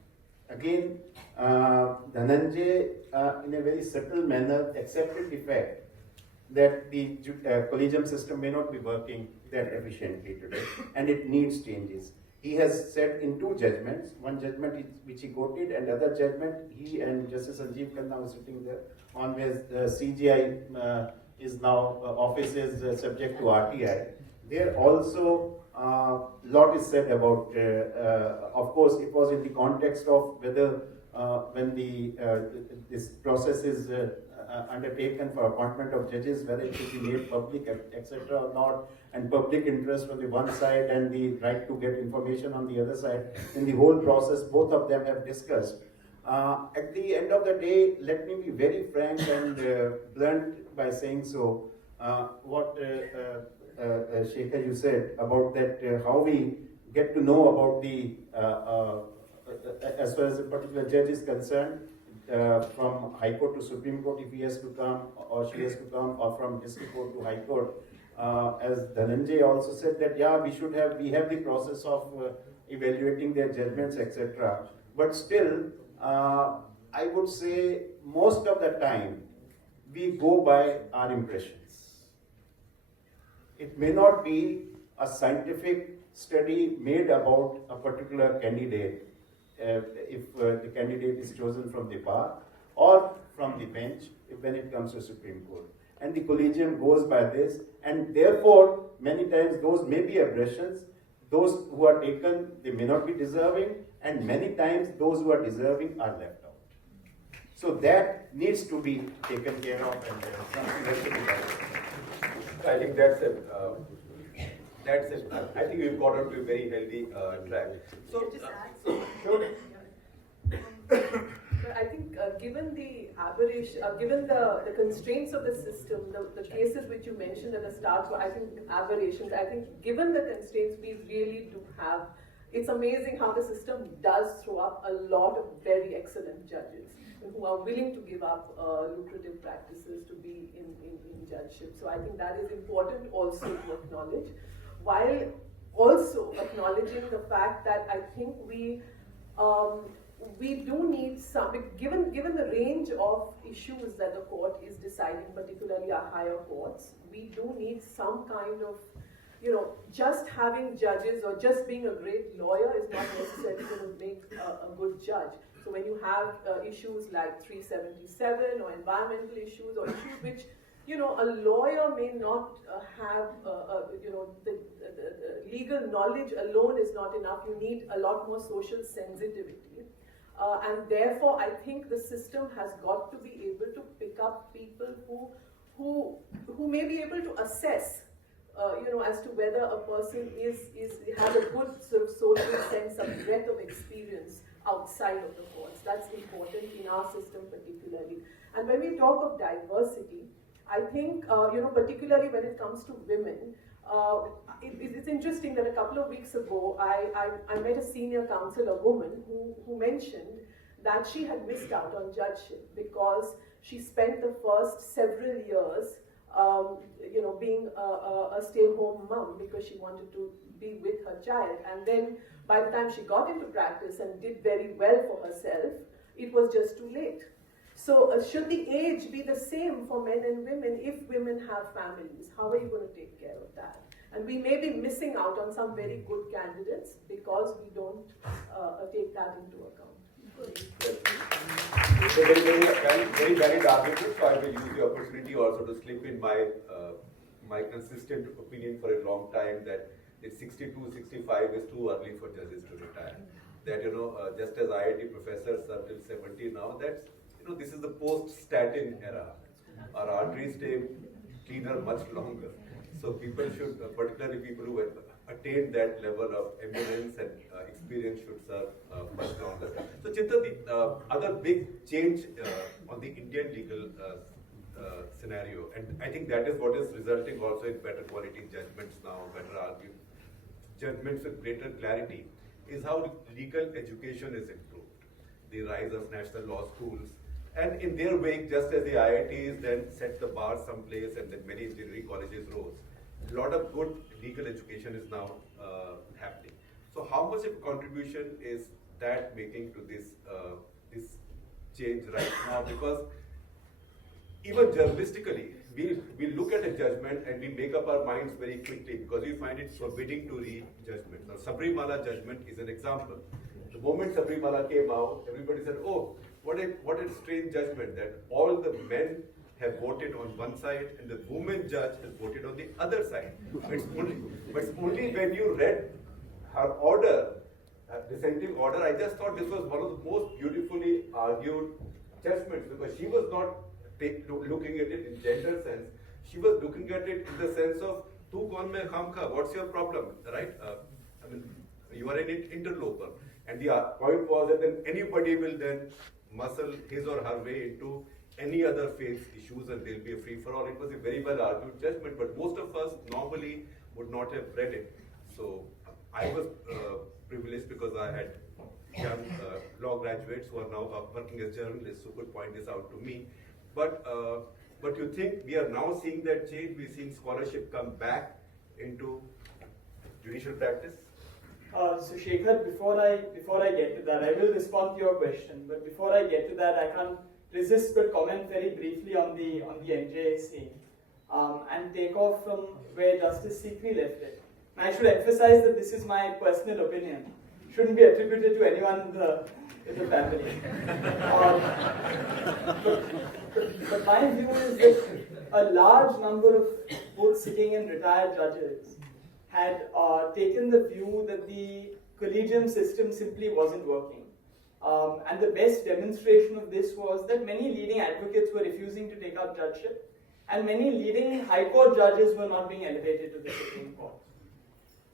again, Dhananjay in a very subtle manner accepted the fact that the collegium system may not be working that efficiently today, and it needs changes. He has said in two judgments, one judgment which he quoted, and other judgment he and Justice Sanjeev Khanna was sitting there, on where CGI is now, office is subject to RTI. There also lot is said about, of course it was in the context of whether when this process is undertaken for appointment of judges, whether it should be made public, etc. or not, and public interest on the one side and the right to get information on the other side. In the whole process, both of them have discussed. At the end of the day, let me be very frank and blunt by saying so. What Shekhar, you said about that, how we get to know about the, as far as a particular judge is concerned, from High Court to Supreme Court if he has to come or she has to come, or from District Court to High Court. As Dhananjay also said that, yeah, we have the process of evaluating their judgments, etc. But still, I would say most of the time we go by our impressions. It may not be a scientific study made about a particular candidate, if the candidate is chosen from the bar or from the bench when it comes to Supreme Court. And the collegium goes by this, and therefore many times those may be aberrations. Those who are taken, they may not be deserving, and many times those who are deserving are left out. So that needs to be taken care of, and something that should be done. I think that's it. I think we've got onto a very healthy track. So, sure. But I think given the aberration, given the constraints of the system, the cases which you mentioned at the start were, I think, aberrations. I think given the constraints we really do have, it's amazing how the system does throw up a lot of very excellent judges who are willing to give up lucrative practices to be in judgeship. So I think that is important also to acknowledge, while also acknowledging the fact that I think we do need some, given the range of issues that the court is deciding, particularly our higher courts. We do need some kind of, just having judges or just being a great lawyer is not necessarily going to make a good judge. So when you have issues like 377 or environmental issues or issues which, a lawyer may not have, the legal knowledge alone is not enough. You need a lot more social sensitivity. And therefore, I think the system has got to be able to pick up people who may be able to assess, as to whether a person has a good sort of social sense, a breadth of experience outside of the courts. That's important in our system particularly. And when we talk of diversity, I think, particularly when it comes to women, it's interesting that a couple of weeks ago, I met a senior counsel, a woman, who mentioned that she had missed out on judgeship because she spent the first several years, being a stay-home mom because she wanted to be with her child. And then by the time she got into practice and did very well for herself, it was just too late. So should the age be the same for men and women if women have families? How are you going to take care of that? And we may be missing out on some very good candidates because we don't take that into account. It's a very valid argument, so I will use the opportunity also to slip in my consistent opinion for a long time that it's 62, 65 is too early for judges to retire. That, just as IIT professors are till 70 now, that's, this is the post-statin era. Our arteries stay cleaner much longer. So people should, particularly people who have attained that level of eminence and experience should serve much longer. So Chintan, the other big change on the Indian legal scenario, and I think that is what is resulting also in better quality judgments now, better argued judgments with greater clarity, is how legal education is improved. The rise of national law schools, and in their wake, just as the IITs then set the bar someplace and then many engineering colleges rose, a lot of good legal education is now happening. So how much of a contribution is that making to this change right now? Because even journalistically, we look at a judgment and we make up our minds very quickly because we find it forbidding to read judgments. Now, Sabrimala judgment is an example. The moment Sabrimala came out, everybody said, "Oh, what a strange judgment that all the men have voted on one side and the woman judge has voted on the other side." But it's only when you read her order, dissenting order, I just thought this was one of the most beautifully argued judgments because she was not looking at it in gender sense. She was looking at it in the sense of, "Tu kaun mein kham kha? What's your problem?" Right? You are an interloper. And the point was that then anybody will then muscle his or her way into any other faith issues and there'll be a free-for-all. It was a very well argued judgment, but most of us normally would not have read it. So I was privileged because I had young law graduates who are now working as journalists who could point this out to me. But you think we are now seeing that change? We're seeing scholarship come back into judicial practice? So Shekhar, before I get to that, I will respond to your question. But before I get to that, I can't resist but comment very briefly on the NJSC and take off from where Justice Sikri left it. And I should emphasize that this is my personal opinion. Shouldn't be attributed to anyone in the family. But my view is that a large number of both sitting and retired judges had taken the view that the collegium system simply wasn't working. And the best demonstration of this was that many leading advocates were refusing to take up judgeship, and many leading high court judges were not being elevated to the Supreme Court.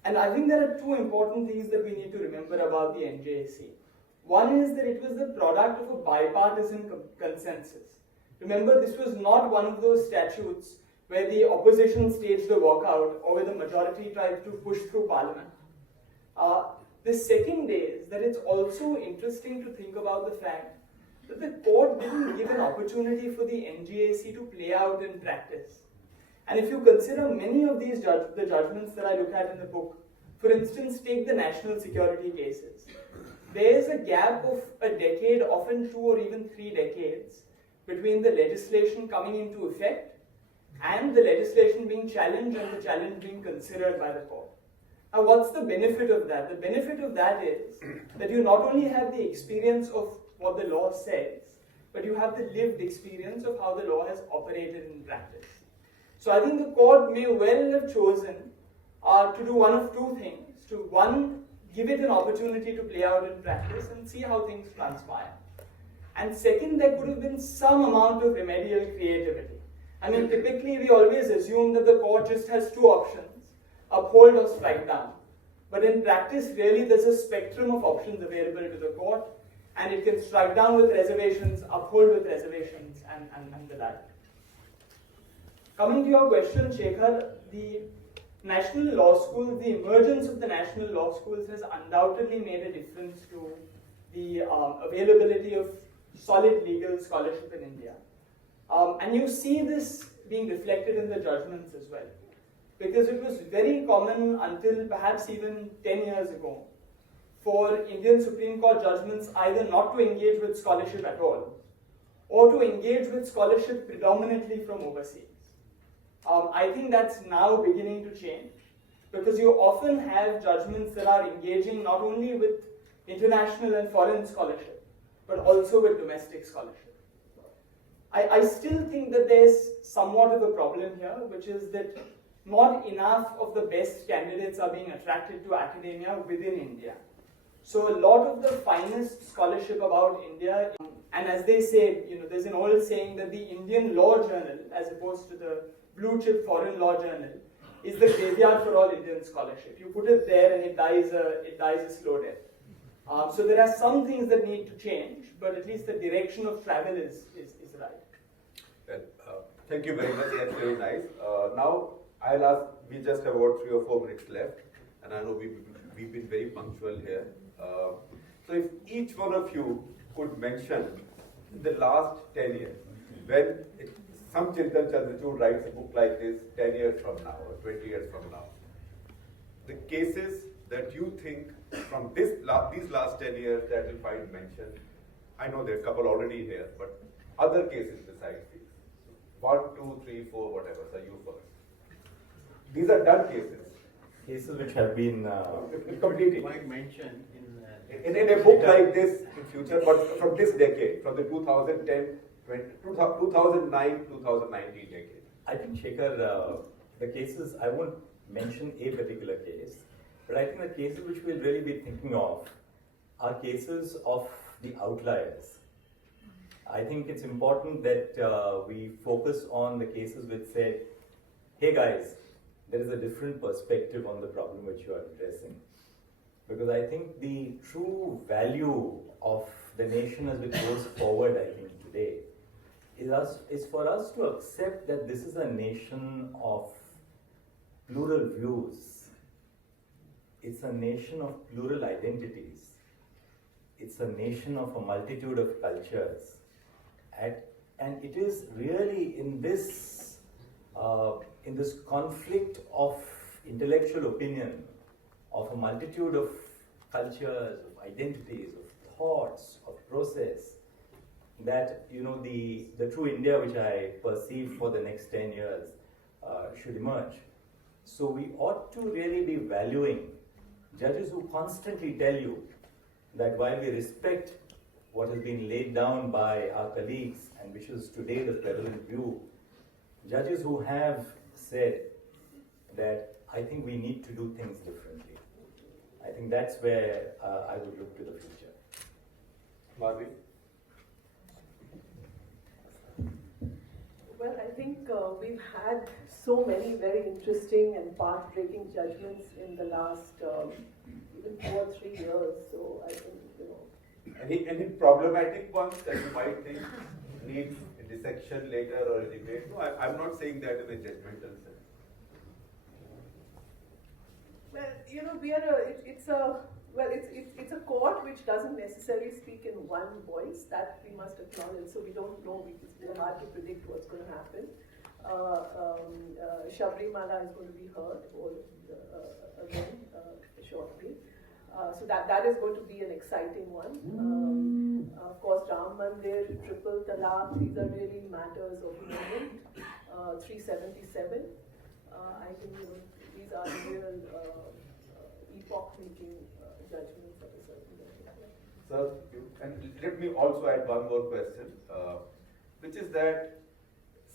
And I think there are two important things that we need to remember about the NJSC. One is that it was the product of a bipartisan consensus. Remember, this was not one of those statutes where the opposition staged a walkout or where the majority tried to push through parliament. The second is that it's also interesting to think about the fact that the court didn't give an opportunity for the NJSC to play out in practice. And if you consider many of these the judgments that I look at in the book, for instance, take the national security cases. There is a gap of a decade, often 2 or even 3 decades, between the legislation coming into effect and the legislation being challenged and the challenge being considered by the court. Now, what's the benefit of that? The benefit of that is that you not only have the experience of what the law says, but you have the lived experience of how the law has operated in practice. So I think the court may well have chosen to do one of two things. To one, give it an opportunity to play out in practice and see how things transpire. And second, there could have been some amount of remedial creativity. I mean, typically we always assume that the court just has two options, uphold or strike down. But in practice, really there's a spectrum of options available to the court, and it can strike down with reservations, uphold with reservations, and the like. Coming to your question, Shekhar, the national law schools, the emergence of the national law schools has undoubtedly made a difference to the availability of solid legal scholarship in India. And you see this being reflected in the judgments as well. Because it was very common until perhaps even 10 years ago for Indian Supreme Court judgments either not to engage with scholarship at all or to engage with scholarship predominantly from overseas. I think that's now beginning to change because you often have judgments that are engaging not only with international and foreign scholarship but also with domestic scholarship. I still think that there's somewhat of a problem here, which is that not enough of the best candidates are being attracted to academia within India. So a lot of the finest scholarship about India, and as they say, there's an old saying that the Indian Law Journal, as opposed to the blue chip foreign law journal, is the graveyard for all Indian scholarship. You put it there and it dies a slow death. So there are some things that need to change, but at least the direction of travel is right. Well, thank you very much. That's very nice. Now I'll ask. We just have about 3 or 4 minutes left, and I know we've been very punctual here. So if each one of you could mention in the last 10 years, when some Chintan Chandrachud writes a book like this 10 years from now or 20 years from now, the cases that you think from these last 10 years that will find mention, I know there are a couple already here, but other cases besides these. 1, 2, 3, 4, whatever, so you first. These are done cases. Cases which have been completed. Might mention In a book like this in future, but from this decade, from the 2010, 2009, 2019 decade. I think, Shekhar, the cases, I won't mention a particular case, but I think the cases which we'll really be thinking of are cases of the outliers. I think it's important that we focus on the cases which say, hey guys, there is a different perspective on the problem which you are addressing. Because I think the true value of the nation as it goes forward, I think today, is for us to accept that this is a nation of plural views. It's a nation of plural identities. It's a nation of a multitude of cultures. And it is really in this conflict of intellectual opinion, of a multitude of cultures, of identities, of thoughts, of process, that the true India which I perceive for the next 10 years should emerge. So we ought to really be valuing judges who constantly tell you that while we respect what has been laid down by our colleagues and which is today the prevalent view, judges who have said that I think we need to do things differently. I think that's where I would look to the future. Madhavi? Well, I think we've had so many very interesting and path-breaking judgments in the last even 2 or 3 years. So I think, Any problematic ones that you might think need a dissection later or a debate? No, I'm not saying that in a judgmental sense. Well, it's a court which doesn't necessarily speak in one voice. That we must acknowledge. So we don't know. It's very hard to predict what's going to happen. Shabrimala is going to be heard again shortly. So that is going to be an exciting one. Of course, Ram Mandir, Triple Talaq, these are really matters of moment. 377, I think these are real epoch-making judgments at a certain level. So, and let me also add one more question, which is that,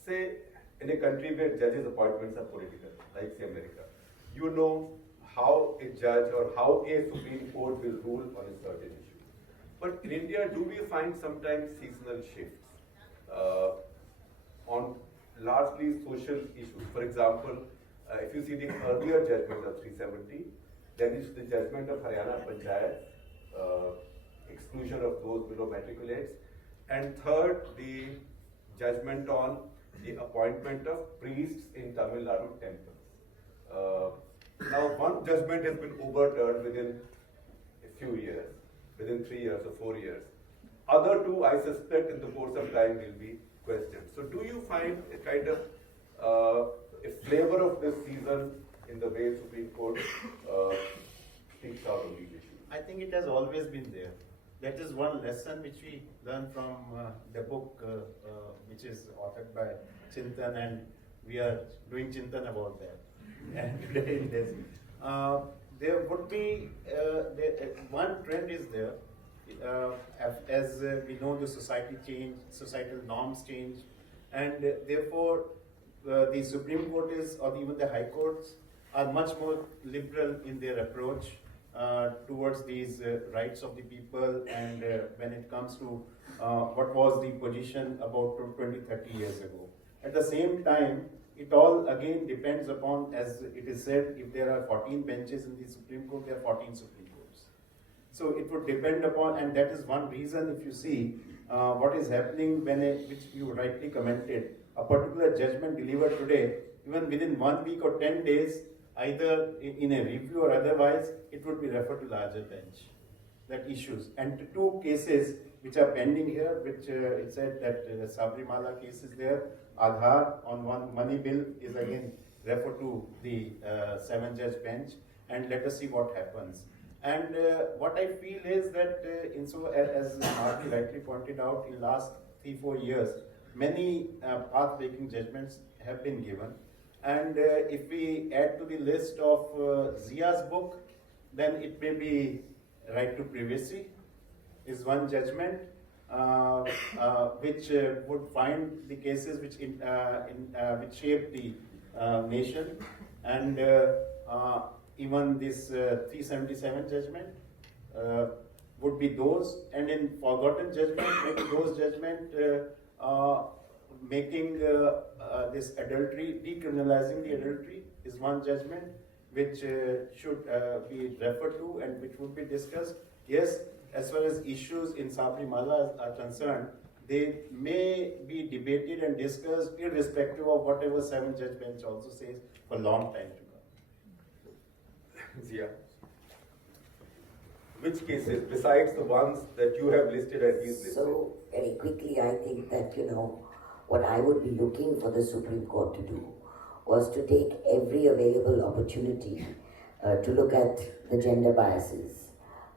say, in a country where judges' appointments are political, like say America, you know how a judge or how a Supreme Court will rule on a certain issue. But in India, do we find sometimes seasonal shifts on largely social issues? For example, if you see the earlier judgment of 370, then it's the judgment of Haryana Panchayat, exclusion of those below matriculates, and third, the judgment on the appointment of priests in Tamil Nadu temples. Now, one judgment has been overturned within a few years, within 3 years or 4 years. Other two, I suspect, in the course of time will be questioned. So, do you find a kind of a flavor of this season in the way Supreme Court speaks out on these issues? I think it has always been there. That is one lesson which we learn from the book which is authored by Chintan, and we are doing Chintan about that. And today in this, there would be one trend is there. As we know, the society changed, societal norms changed, and therefore the Supreme Court is, or even the High Courts, are much more liberal in their approach towards these rights of the people, and when it comes to what was the position about 20, 30 years ago. At the same time, it all again depends upon, as it is said, if there are 14 benches in the Supreme Court, there are 14 Supreme Courts. So it would depend upon, and that is one reason if you see what is happening when, which you rightly commented, a particular judgment delivered today, even within 1 week or 10 days, either in a review or otherwise, it would be referred to larger bench, that issues. And two cases which are pending here, which it said that the Sabrimala case is there, Aadhaar on one money bill is again referred to the 7-judge bench, and let us see what happens. And what I feel is that as Madhavi rightly pointed out, in last 3-4 years, many path-breaking judgments have been given. And if we add to the list of Zia's book, then it may be right to privacy is one judgment which would find the cases which which shape the nation, and even this 377 judgment would be those, and in forgotten judgment, maybe those judgment making this adultery, decriminalizing the adultery is one judgment which should be referred to and which would be discussed. Yes, as far as issues in Sabrimala are concerned, they may be debated and discussed irrespective of whatever 7-judge bench also says for a long time to come. Zia, which cases, besides the ones that you have listed and he's listed? So, very quickly, I think that, what I would be looking for the Supreme Court to do was to take every available opportunity to look at the gender biases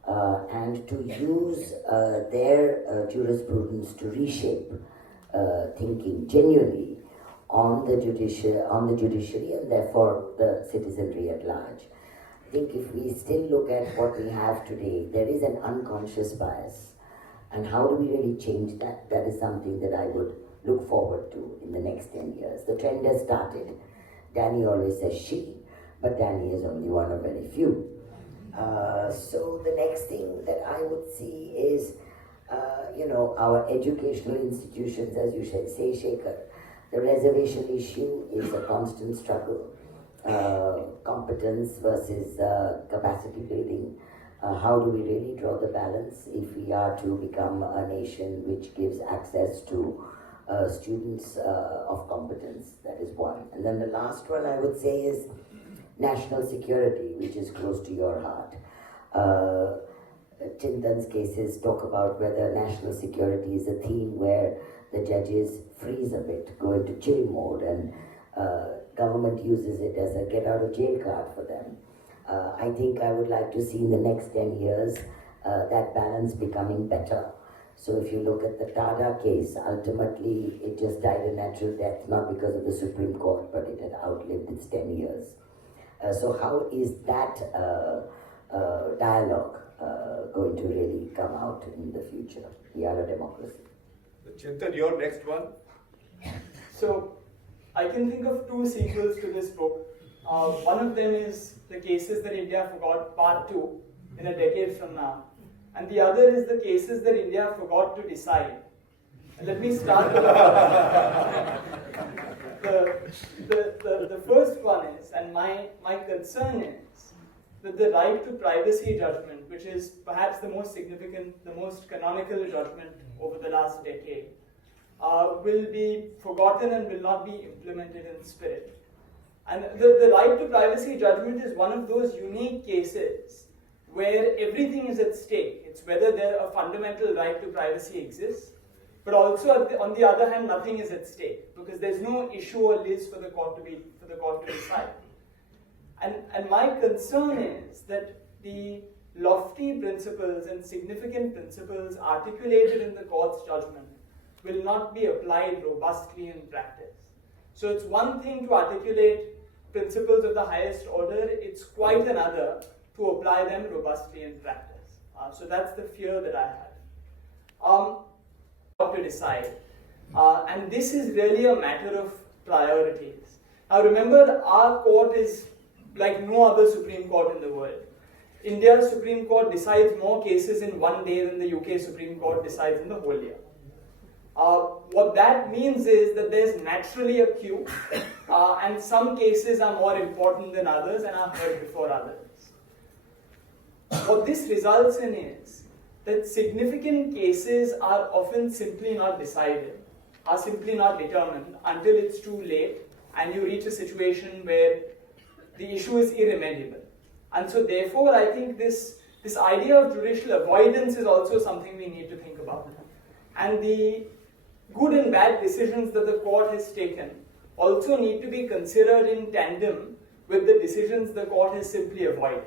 and to use their jurisprudence to reshape thinking genuinely on the judiciary and therefore the citizenry at large. I think if we still look at what we have today, there is an unconscious bias. And how do we really change that? That is something that I would look forward to in the next 10 years. The trend has started. Danny always says she, but Danny is only one of very few. So the next thing that I would see is, our educational institutions, as you say, Shekhar. The reservation issue is a constant struggle. Competence versus capacity building. How do we really draw the balance if we are to become a nation which gives access to students of competence? That is one. And then the last one I would say is national security, which is close to your heart. Chintan's cases talk about whether national security is a theme where the judges freeze a bit, go into chill mode, and government uses it as a get out of jail card for them. I think I would like to see in the next 10 years that balance becoming better. So if you look at the Tada case, ultimately it just died a natural death, not because of the Supreme Court, but it had outlived its 10 years. So how is that dialogue going to really come out in the future? We are a democracy. Chintan, your next one. So, I can think of two sequels to this book. One of them is The Cases That India Forgot, Part 2, in a decade from now. And the other is The Cases That India Forgot to Decide. And let me start with the first one is, and my concern is, that the right to privacy judgment, which is perhaps the most significant, the most canonical judgment over the last decade, will be forgotten and will not be implemented in spirit. And the right to privacy judgment is one of those unique cases where everything is at stake. It's whether a fundamental right to privacy exists, but also on the other hand, nothing is at stake because there's no issue or list for the court to decide. And my concern is that the lofty principles and significant principles articulated in the court's judgment will not be applied robustly in practice. So it's one thing to articulate principles of the highest order, it's quite another to apply them robustly in practice. So that's the fear that I have. To decide. And this is really a matter of priorities. Now remember, our court is like no other Supreme Court in the world. India's Supreme Court decides more cases in one day than the UK Supreme Court decides in the whole year. What that means is that there's naturally a queue, and some cases are more important than others and are heard before others. What this results in is that significant cases are often simply not decided, are simply not determined until it's too late and you reach a situation where the issue is irremediable. And so therefore I think this idea of judicial avoidance is also something we need to think about. And the good and bad decisions that the court has taken also need to be considered in tandem with the decisions the court has simply avoided.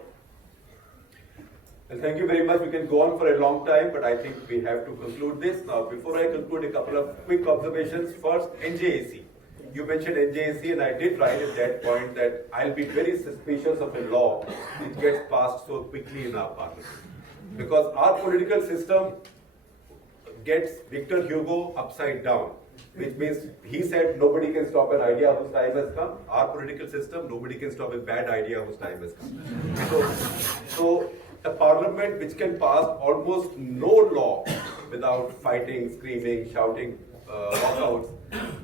Well, thank you very much. We can go on for a long time, but I think we have to conclude this. Now, before I conclude, a couple of quick observations. First, NJAC. You mentioned NJAC, and I did write at that point that I'll be very suspicious of a law which gets passed so quickly in our parliament. Because our political system gets Victor Hugo upside down, which means he said nobody can stop an idea whose time has come. Our political system, nobody can stop a bad idea whose time has come. So a parliament which can pass almost no law without fighting, screaming, shouting, walkouts,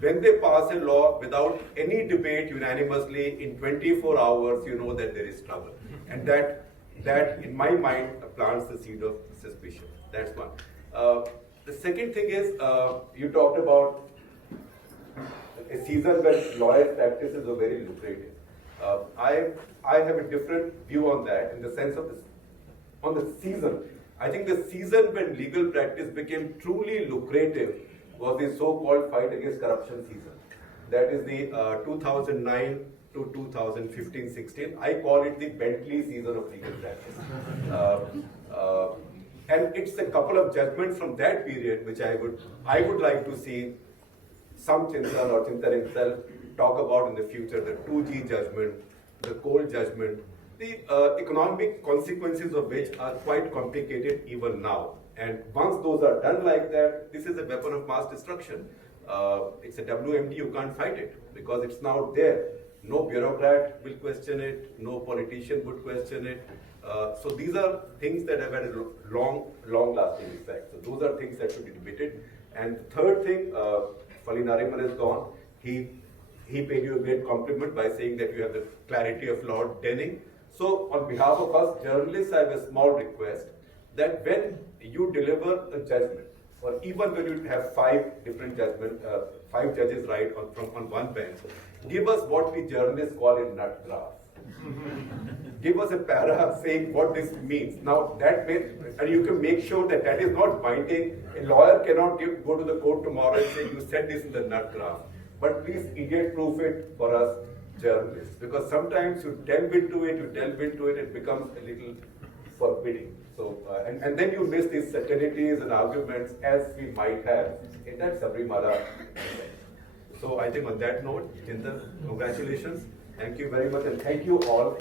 when they pass a law without any debate unanimously in 24 hours, you know that there is trouble. And that in my mind, plants the seed of suspicion. That's one. The second thing is, you talked about a season when lawyers' practices are very lucrative. I have a different view on that in the sense of this. On the season, I think the season when legal practice became truly lucrative was the so-called fight against corruption season. That is the 2009 to 2015-16. I call it the Bentley season of legal practice. And it's a couple of judgments from that period which I would like to see some Chintan or Chintan himself talk about in the future. The 2G judgment, the coal judgment, the economic consequences of which are quite complicated even now. And once those are done like that, this is a weapon of mass destruction. It's a WMD, you can't fight it because it's now there. No bureaucrat will question it, no politician would question it. So these are things that have had a long-lasting effect. So those are things that should be debated. And the third thing, Fali Nariman is gone. He paid you a great compliment by saying that you have the clarity of Lord Denning. So on behalf of us journalists, I have a small request that when you deliver a judgment, or even when you have five judges write on one bench, give us what we journalists call a nut graph. Give us a para saying what this means. Now and you can make sure that that is not binding. A lawyer cannot go to the court tomorrow and say you said this in the nut graph. But please idiot proof it for us journalists, because sometimes you delve into it, it becomes a little forbidding. So, and then you miss these subtleties and arguments as we might have in that Sabrimala. So I think on that note, Chintan, congratulations. Thank you very much, and thank you all.